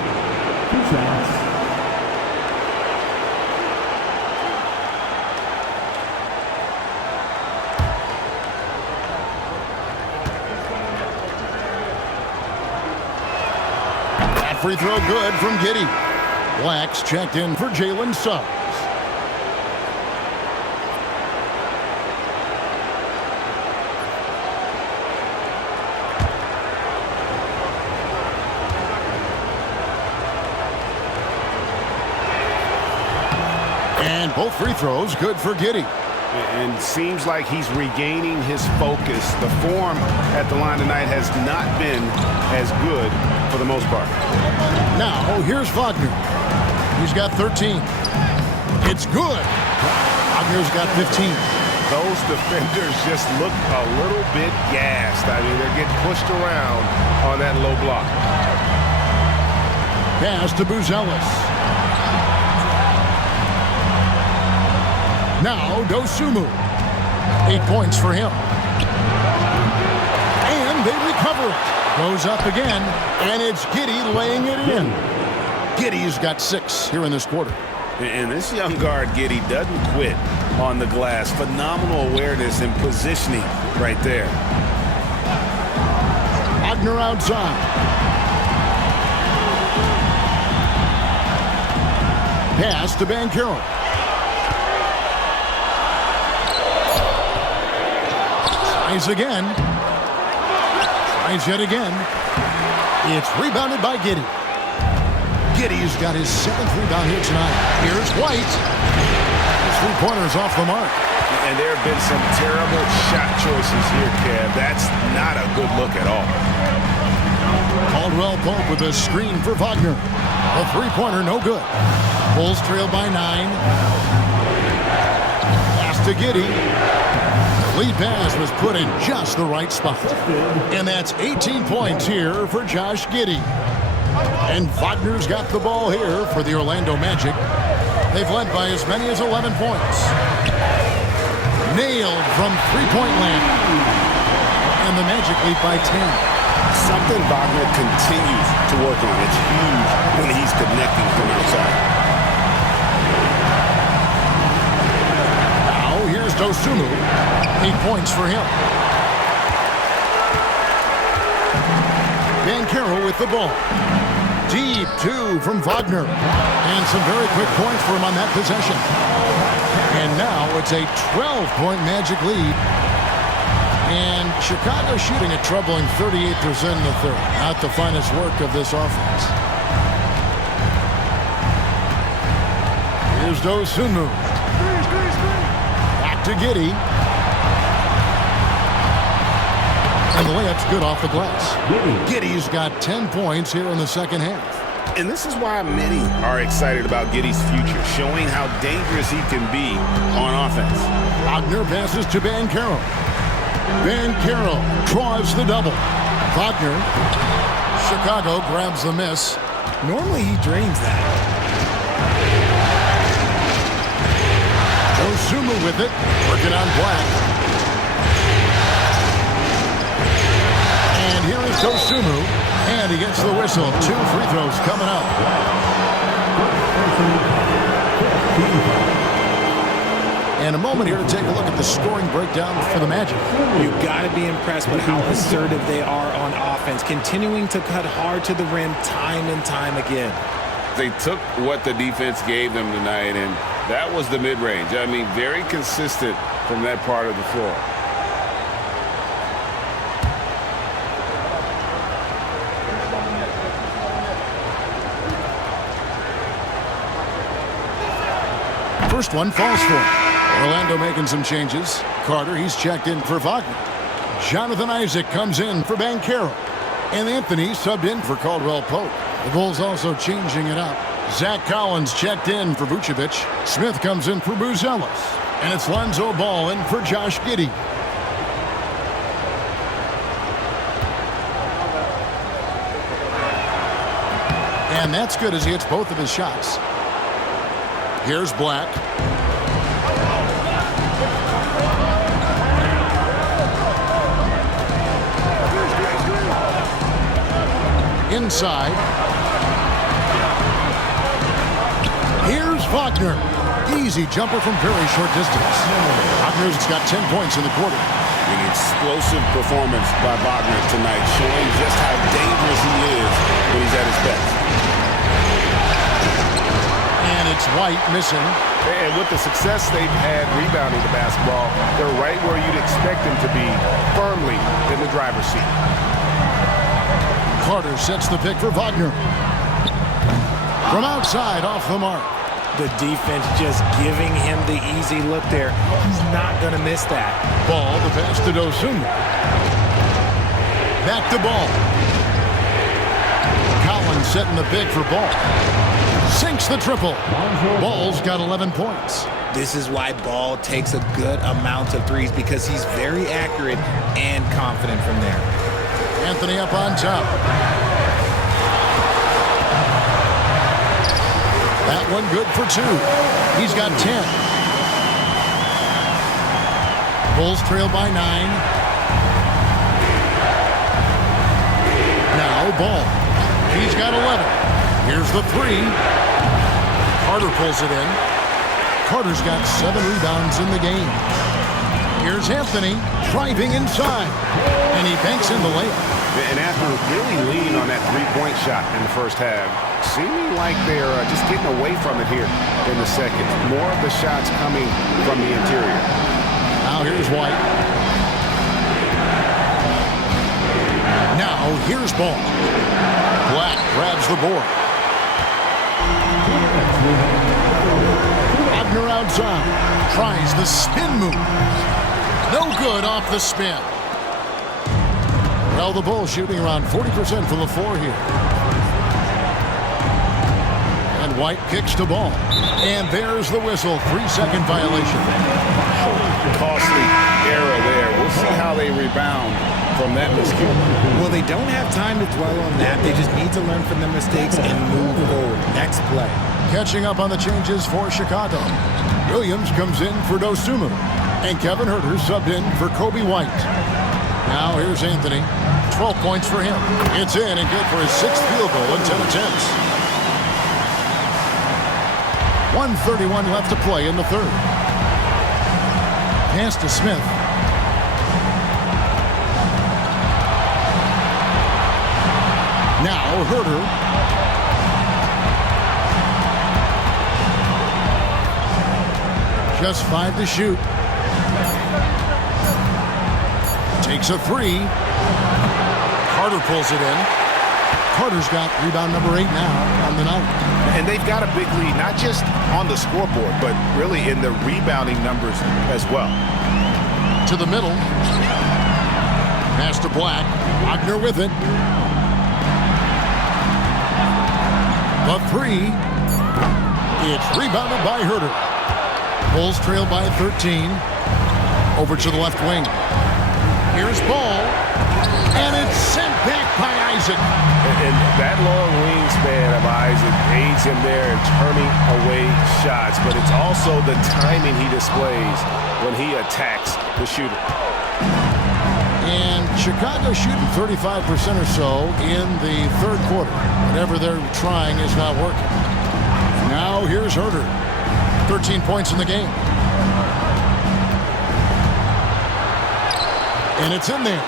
That free throw good from Giddey. Blacks checked in for Jalen Suggs. And both free throws good for Giddey. And seems like he's regaining his focus. The form at the line tonight has not been as good for the most part. Now, here's Wagner. He's got 13. It's good. Wagner's got 15. Those defenders just look a little bit gassed. I mean, they're getting pushed around on that low block. Pass to Buzelis. Now, Dosunmu. 8 points for him. And they recover it. Goes up again, and it's Giddey laying it in. Giddey's got 6 here in this quarter. And this young guard, Giddey, doesn't quit on the glass. Phenomenal awareness and positioning right there. Wagner outside. Pass to Banchero. Tries again. Tries yet again. It's rebounded by Giddey. Giddey's got his 7th rebound here tonight. Here's White. His 3-pointers off the mark. And there have been some terrible shot choices here, Kev. That's not a good look at all. Caldwell Pope with a screen for Wagner. A 3-pointer, no good. Bulls trail by 9. Pass to Giddey. Lead pass was put in just the right spot. And that's 18 points here for Josh Giddey. And Wagner's got the ball here for the Orlando Magic. They've led by as many as 11 points. Nailed from three-point land. And the Magic lead by 10. Something Wagner continues to work on. It's huge when he's connecting from outside. Now here's Dosunmu. 8 points for him. Banchero with the ball. Deep 2 from Wagner. And some very quick points for him on that possession. And now it's a 12-point Magic lead. And Chicago shooting a troubling 38% in the third. Not the finest work of this offense. Here's Dosunmu. Back to Giddey. And the layup's good off the glass. Giddey's got 10 points here in the second half. And this is why many are excited about Giddey's future, showing how dangerous he can be on offense. Wagner passes to Banchero. Banchero draws the double. Wagner. Chicago grabs the miss. Normally he drains that. Dosunmu with it. Working on Black. And here is Dosunmu. And he gets the whistle. 2 free throws coming up. 15. And a moment here to take a look at the scoring breakdown for the Magic. You've got to be impressed with how assertive they are on offense, continuing to cut hard to the rim time and time again. They took what the defense gave them tonight, and that was the mid-range. I mean, very consistent from that part of the floor. First one falls for him. Orlando making some changes. Carter, he's checked in for Wagner. Jonathan Isaac comes in for Banchero. And Anthony subbed in for Caldwell Pope. The Bulls also changing it up. Zach Collins checked in for Vucevic. Smith comes in for Buzelis. And it's Lonzo Ball in for Josh Giddey. And that's good as he hits both of his shots. Here's Black. Inside. Here's Wagner. Easy jumper from very short distance. Wagner's got 10 points in the quarter. An explosive performance by Wagner tonight, showing just how dangerous he is when he's at his best. And it's White missing. And with the success they've had rebounding the basketball, they're right where you'd expect them to be, firmly in the driver's seat. Carter sets the pick for Wagner. From outside, off the mark. The defense just giving him the easy look there. He's not going to miss that. Ball, the pass to Dosunmu. Back to Ball. Collins setting the pick for Ball. Sinks the triple. Ball's got 11 points. This is why Ball takes a good amount of threes, because he's very accurate and confident from there. Anthony up on top. That one good for 2. He's got 10. Bulls trail by 9. Now Ball. He's got 11. Here's the 3. Carter pulls it in. Carter's got 7 rebounds in the game. Here's Anthony driving inside. And he banks in the layup. And after really leaning on that three-point shot in the first half, seeming like they're just getting away from it here in the second. More of the shots coming from the interior. Now here's White. Now here's Ball. Black grabs the board. Wagner outside. Tries the spin move. No good off the spin. Well, the Bulls shooting around 40% from the floor here. And White kicks to Ball. And there's the whistle. 3-second violation. Costly error there. We'll see how they rebound from that mistake. Well, they don't have time to dwell on that. They just need to learn from their mistakes and move forward. Next play. Catching up on the changes for Chicago. Williams comes in for Dosunmu. And Kevin Huerter subbed in for Kobe White. Now here's Anthony. 12 points for him. It's in and good for his 6th field goal in 10 attempts. 1:31 left to play in the third. Pass to Smith. Now Huerter. Just 5 to shoot. Takes a 3. Carter pulls it in. Carter's got rebound number 8 now on the night. And they've got a big lead, not just on the scoreboard, but really in the rebounding numbers as well. To the middle. Pass to Black. Wagner with it. The 3. It's rebounded by Huerter. Bulls trail by 13. Over to the left wing. Here's Ball. And it's sent back by Isaac. And that long wingspan of Isaac aids him there in turning away shots, but it's also the timing he displays when he attacks the shooter. And Chicago shooting 35% or so in the third quarter. Whatever they're trying is not working. Now here's Huerter. 13 points in the game. And it's in there.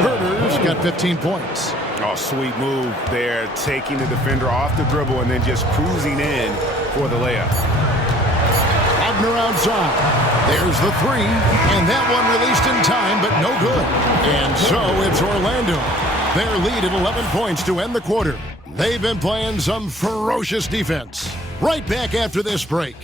Herder's got 15 points. Oh, sweet move there, taking the defender off the dribble and then just cruising in for the layup. Abner outside. There's the three, and that one released in time, but no good. And so it's Orlando. Their lead at 11 points to end the quarter. They've been playing some ferocious defense. Right back after this break.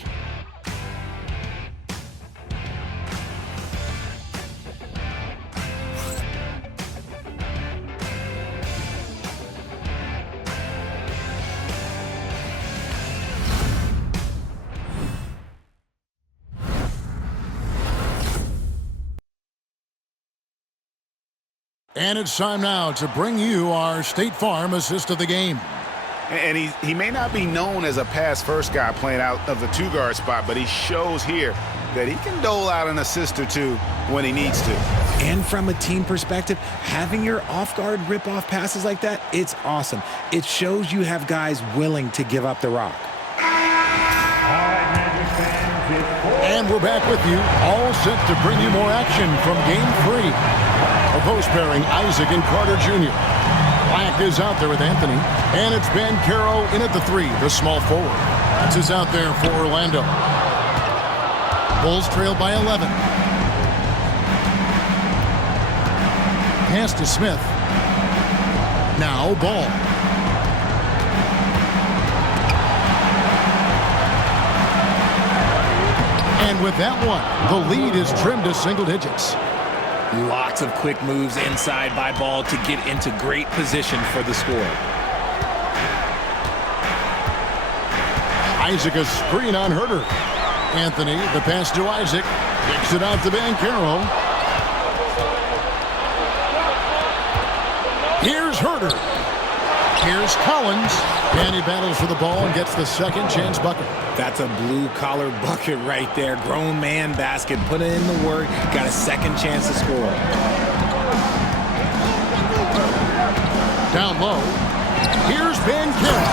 And it's time now to bring you our State Farm assist of the game. And he may not be known as a pass-first guy playing out of the two-guard spot, but he shows here that he can dole out an assist or two when he needs to. And from a team perspective, having your off-guard rip-off passes like that, it's awesome. It shows you have guys willing to give up the rock. And we're back with you, all set to bring you more action from Game 3. A post pairing, Isaac and Carter Jr. Black is out there with Anthony, and it's Banchero in at the three, the small forward. This is out there for Orlando. Bulls trail by 11. Pass to Smith. Now Ball. And with that one, the lead is trimmed to single digits. Lots of quick moves inside by Ball to get into great position for the score. Isaac a screen on Herder. Anthony, the pass to Isaac. Kicks it out to Banchero. Here's Herder. Here's Collins. And he battles for the ball and gets the second chance bucket. That's a blue-collar bucket right there. Grown man basket. Put in the work. Got a second chance to score. Down low. Here's Banchero.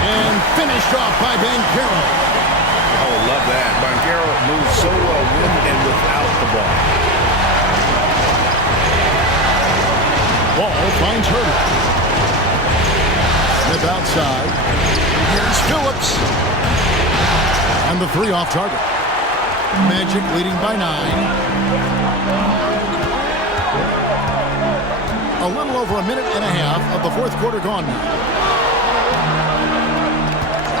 And finished off by Banchero. Oh, love that. Banchero moves so well with and without the ball. Ball finds Herder. Smith outside. Here's Phillips. And the three off target. Magic leading by 9. A little over a minute and a half of the fourth quarter gone now.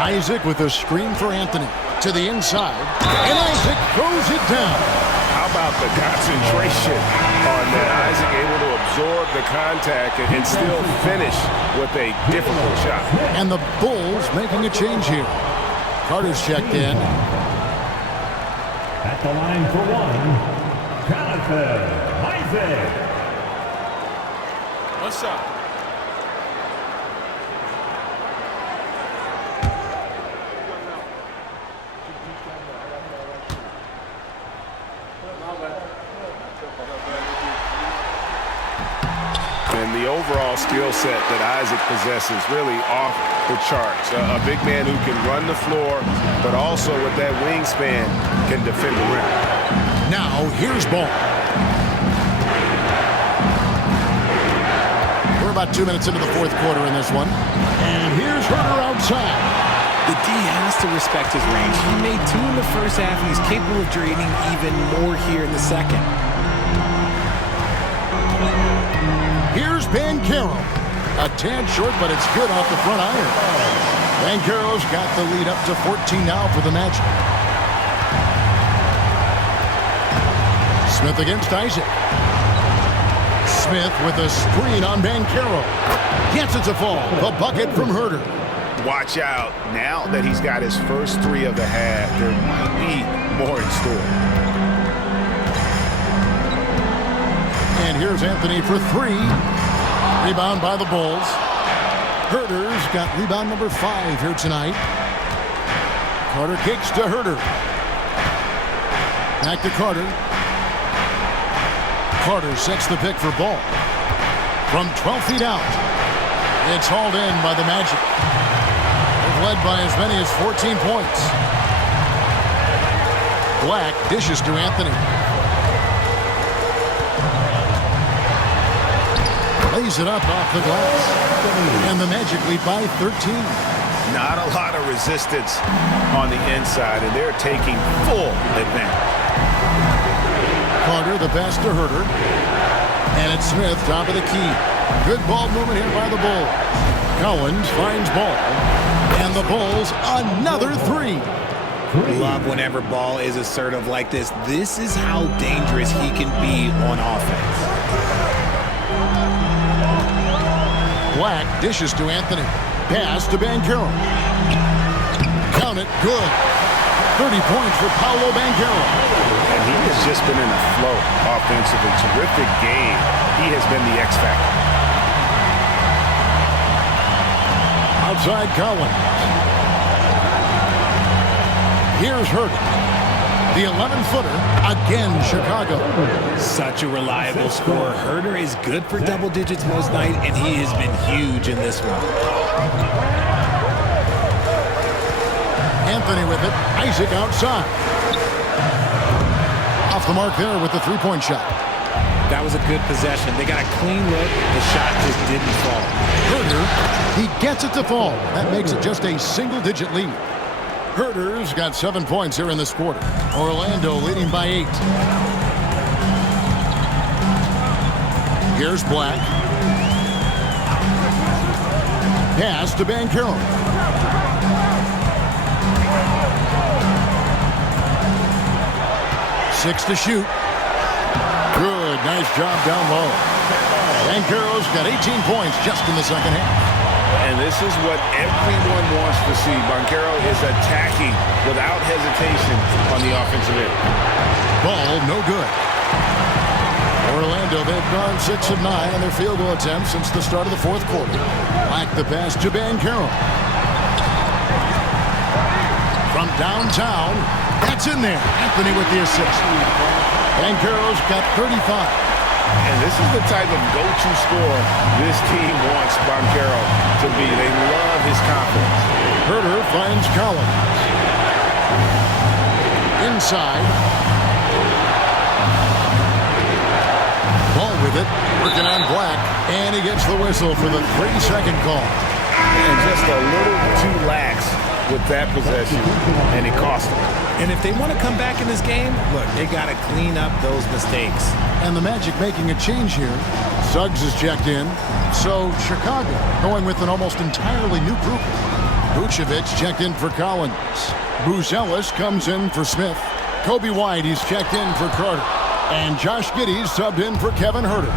Isaac with a screen for Anthony. To the inside. And Isaac throws it down. How about the concentration on that? Isaac able to absorb the contact and still finish with a difficult shot. And the Bulls making a change here. Carter's checked in. At the line for one, Jonathan Isaac. One shot. And the overall skill set that Isaac possesses really off the charts. A big man who can run the floor, but also with that wingspan can defend the rim. Now here's Ball. We're about 2 minutes into the fourth quarter in this one. And here's Herder outside. The D has to respect his range. He made 2 in the first half, and he's capable of draining even more here in the second. Here's Banchero. A tad short, but it's good off the front iron. Banchero's got the lead up to 14 now for the Magic. Smith against Isaac. Smith with a screen on Banchero. Yes, it's a fall. The bucket from Herder. Watch out. Now that he's got his first 3 of the half, there might be more in store. And here's Anthony for 3. Rebound by the Bulls. Herder's got rebound number 5 here tonight. Carter kicks to Herder. Back to Carter. Carter sets the pick for Ball. From 12 feet out. It's hauled in by the Magic. They've led by as many as 14 points. Black dishes to Anthony. Lays it up off the glass. And the Magic lead by 13. Not a lot of resistance on the inside, and they're taking full advantage. Carter, the pass to Herter. And it's Smith, top of the key. Good ball movement here by the Bulls. Collins finds ball. And the Bulls, another three. Love whenever ball is assertive like this. This is how dangerous he can be on offense. Black dishes to Anthony. Pass to Banchero. Count it, good. 30 points for Paolo Banchero. And he has just been in a flow offensively. Terrific game. He has been the X factor. Outside Collins. Here's Herter. The 11-footer, again Chicago. Such a reliable scorer. Herter is good for double digits most nights, and he has been huge in this one. Anthony with it. Isaac outside. Off the mark there with the three-point shot. That was a good possession. They got a clean look. The shot just didn't fall. Herter, he gets it to fall. That makes it just a single-digit lead. Herter's got 7 points here in this quarter. Orlando leading by 8. Here's Black. Pass to Banchero. Six to shoot. Good, nice job down low. Banchero's got 18 points just in the second half. And this is what everyone wants to see. Banchero is attacking without hesitation on the offensive end. Ball no good. Orlando, they've gone 6 of 9 on their field goal attempts since the start of the fourth quarter. Black the pass to Banchero. From downtown, that's in there. Anthony with the assist. Banchero's got 35. And this is the type of go-to scorer this team wants Banchero to be. They love his confidence. Herter finds Collins. Inside. Ball with it. Working on Black. And he gets the whistle for the 3-second call. And just a little too lax with that possession. And it cost them. And if they want to come back in this game, look, they got to clean up those mistakes. And the Magic making a change here. Suggs is checked in. So Chicago going with an almost entirely new group. Vucevic checked in for Collins. Buzelis comes in for Smith. Kobe White, he's checked in for Carter. And Josh Giddey's subbed in for Kevin Herter.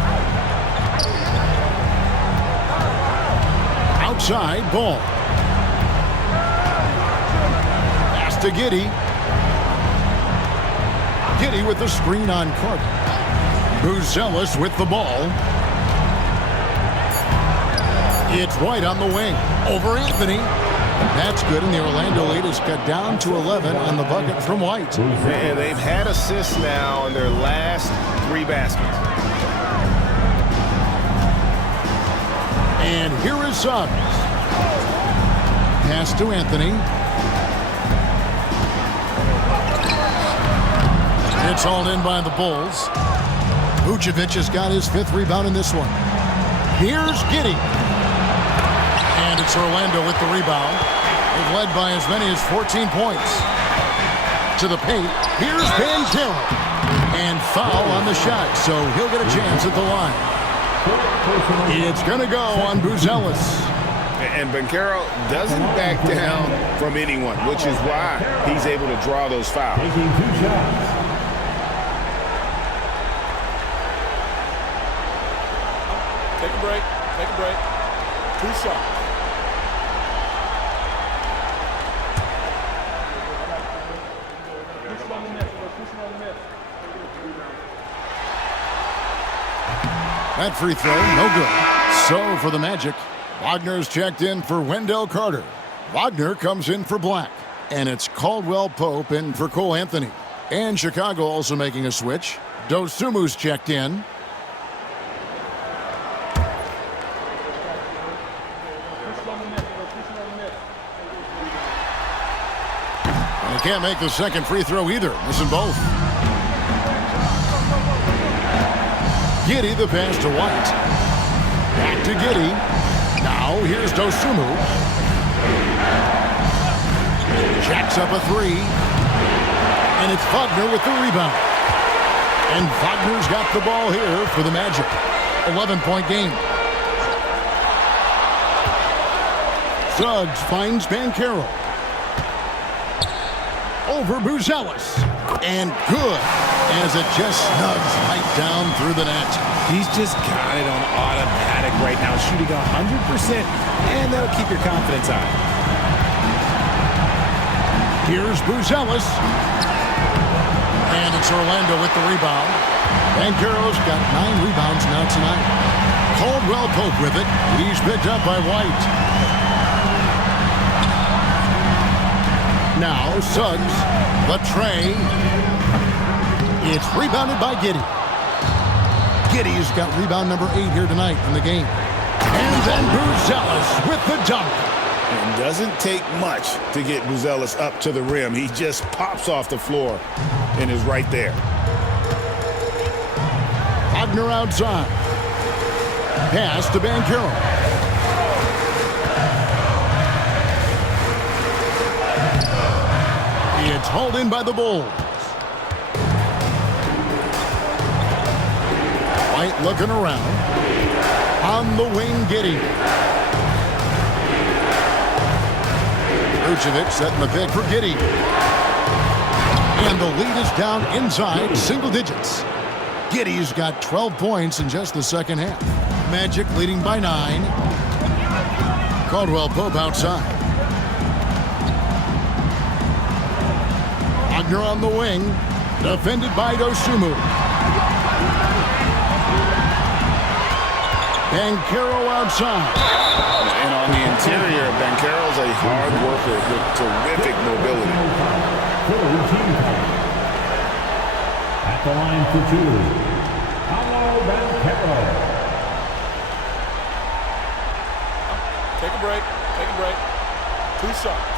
Outside, ball. Pass to Giddey. Giddey with the screen on Carter. Buzelis with the ball. It's White on the wing. Over Anthony. That's good, and the Orlando lead is cut down to 11 on the bucket from White. And they've had assists now on their last 3 baskets. And here is Suggs. Pass to Anthony. It's hauled in by the Bulls. Vucevic has got his 5th rebound in this one. Here's Giddey. And it's Orlando with the rebound. They've led by as many as 14 points. To the paint. Here's Banchero. And foul on the shot, so he'll get a chance at the line. It's going to go on Buzelis. And Banchero doesn't back down from anyone, which is why he's able to draw those fouls. Taking 2 shots. Take a break. Take a break. 2 shots. That free throw, no good. So for the Magic, Wagner's checked in for Wendell Carter. Wagner comes in for Black. And it's Caldwell Pope in for Cole Anthony. And Chicago also making a switch. Dosumu's checked in. And he can't make the second free throw either. Missing both. Giddey, the pass to White. Back to Giddey. Now here's Dosunmu. Jacks up a three. And it's Wagner with the rebound. And Wagner's got the ball here for the Magic. 11-point game. Suggs finds Banchero. Over Buzelis. And good, as it just snugs right down through the net. He's just got it on automatic right now, shooting 100%, and that'll keep your confidence high. Here's Buzelis. And it's Orlando with the rebound. Banchero's got 9 rebounds now tonight. Caldwell Pope with it. He's picked up by White. Now Suggs, the tray. It's rebounded by Giddey. Giddey's got rebound number 8 here tonight in the game. And then Buzelis with the dunk. It doesn't take much to get Buzelis up to the rim. He just pops off the floor and is right there. Wagner outside. Pass to Banchero. It's hauled in by the Bulls. White looking around. On the wing, Giddey. Vucevic setting the pick for Giddey. And the lead is down inside single digits. Giddey's got 12 points in just the second half. Magic leading by 9. Caldwell Pope outside. Wagner on the wing. Defended by Dosunmu. Banchero outside. And on the interior, Banchero's a hard worker with terrific mobility. At the line for 2, Paolo Banchero. Take a break. Take a break. 2 shots.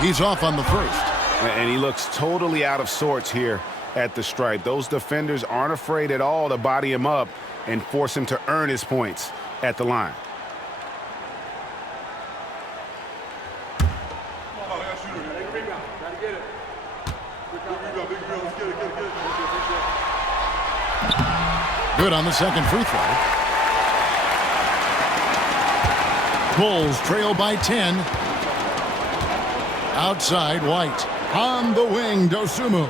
He's off on the first. And he looks totally out of sorts here at the stripe. Those defenders aren't afraid at all to body him up and force him to earn his points at the line. Good on the second free throw. Bulls trail by 10. Outside, White. On the wing, Dosunmu.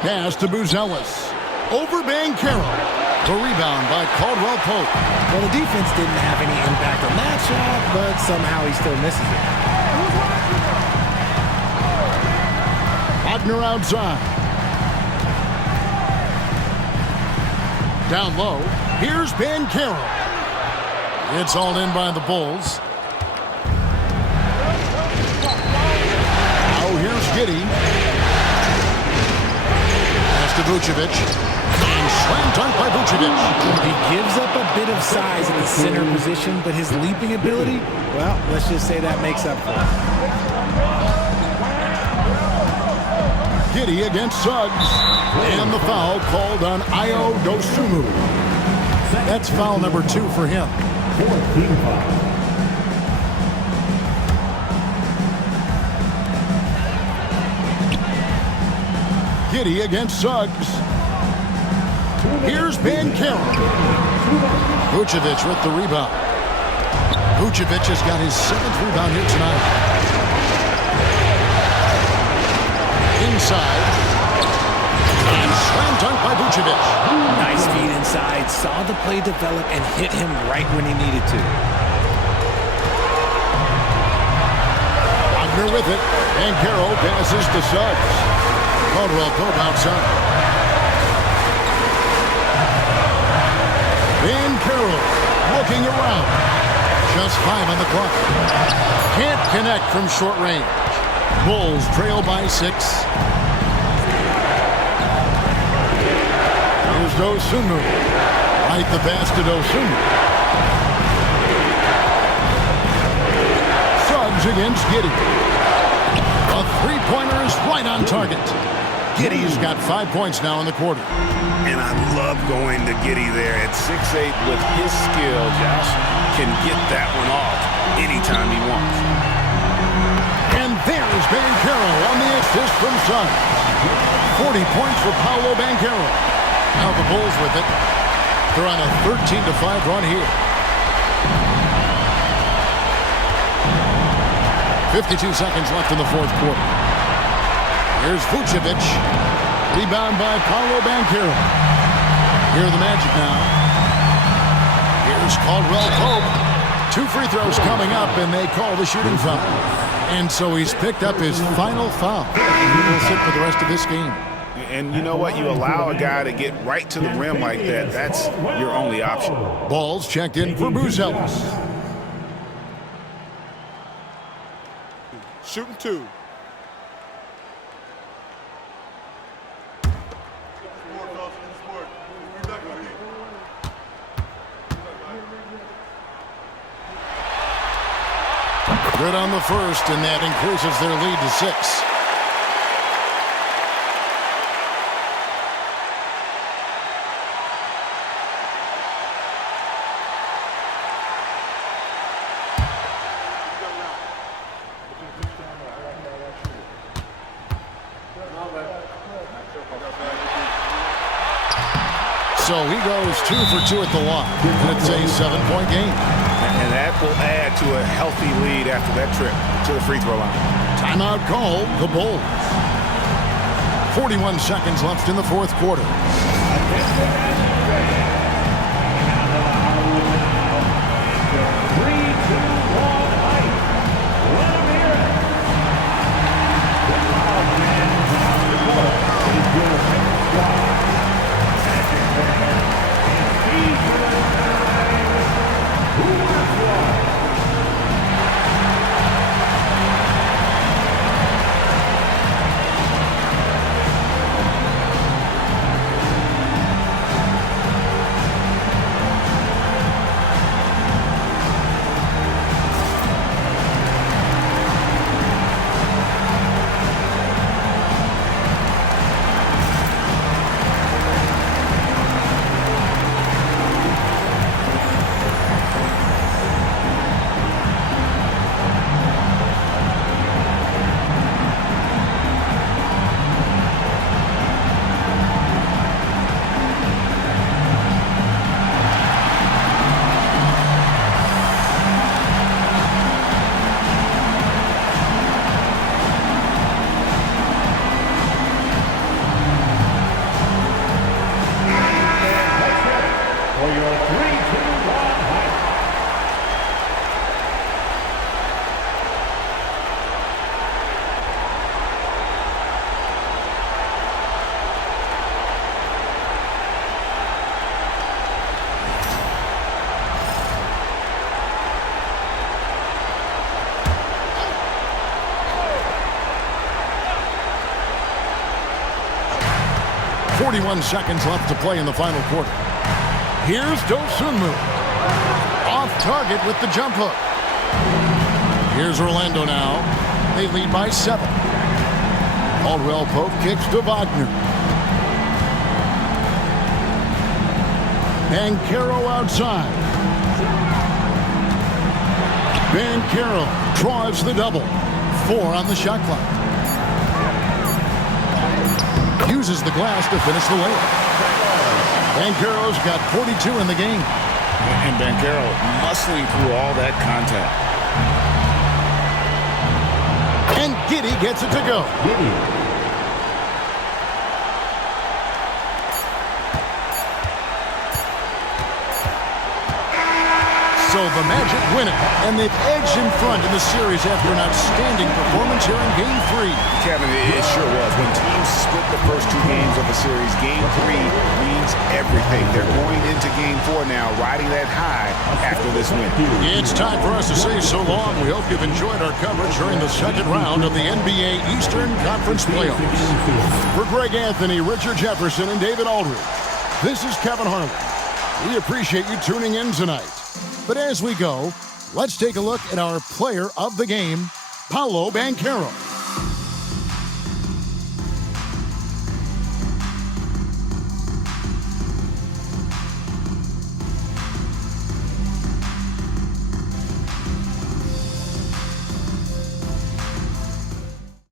Pass to Buzelis. Over Banchero. The rebound by Caldwell Pope. Well, the defense didn't have any impact on that shot, but somehow he still misses it. Wagner outside. Down low. Here's Banchero. It's all in by the Bulls. Now here's Giddey. Pass to Vucevic. And slam dunk by Vucevic. He gives up a bit of size in the center position, but his leaping ability, well, let's just say that makes up for it. Giddey against Suggs. And the foul called on Ayo Dosunmu. That's foul number 2 for him. 14 foul. Giddey against Suggs. Here's Banchero. Vucevic with the rebound. Vucevic has got his 7th rebound here tonight. Inside. And slam dunk by Vucevic. Nice feed inside. Saw the play develop and hit him right when he needed to. Wagner with it. Banchero passes to Suggs. Caldwell Pope outside. Banchero looking around. Just 5 on the clock. Can't connect from short range. Bulls trail by 6. Dosunmu. Right the pass to Dosunmu. Suggs against Giddey. A three-pointer is right on target. Giddey's got 5 points now in the quarter. And I love going to Giddey there at 6'8" with his skill. Josh can get that one off anytime he wants. And there's Banchero on the assist from Suggs. 40 points for Paolo Banchero. Now the Bulls with it. They're on a 13-5 run here. 52 seconds left in the fourth quarter. Here's Vucevic. Rebound by Paolo Banchero. Here are the Magic now. Here's Caldwell Pope. 2 free throws coming up, and they call the shooting foul. And so he's picked up his final foul. He will sit for the rest of this game. And you know what? You allow a guy to get right to the rim like that. That's your only option. Ball's checked in for Buzelis. Shooting 2. Good on the first, and that increases their lead to 6. So he goes 2 for 2 at the line, and it's a 7-point game. And that will add to a healthy lead after that trip to the free throw line. Timeout called, the Bulls. 41 seconds left in the fourth quarter. .41 seconds left to play in the final quarter. Here's Dosunmu. Off target with the jump hook. Here's Orlando now. They lead by 7. Caldwell Pope kicks to Wagner. Banchero outside. Banchero draws the double. 4 on the shot clock. Uses the glass to finish the layup. Banchero's got 42 in the game. And Banchero muscling through all that contact. And Giddey gets it to go. So the Magic win it, and they've edged in front in the series after an outstanding performance here in Game 3. Kevin, it sure was. When teams split the first 2 games of a series, Game 3 means everything. They're going into Game 4 now, riding that high after this win. It's time for us to say so long. We hope you've enjoyed our coverage during the second round of the NBA Eastern Conference Playoffs. For Greg Anthony, Richard Jefferson, and David Aldridge, This is Kevin Harlan. We appreciate you tuning in tonight. But as we go, let's take a look at our player of the game, Paolo Banchero.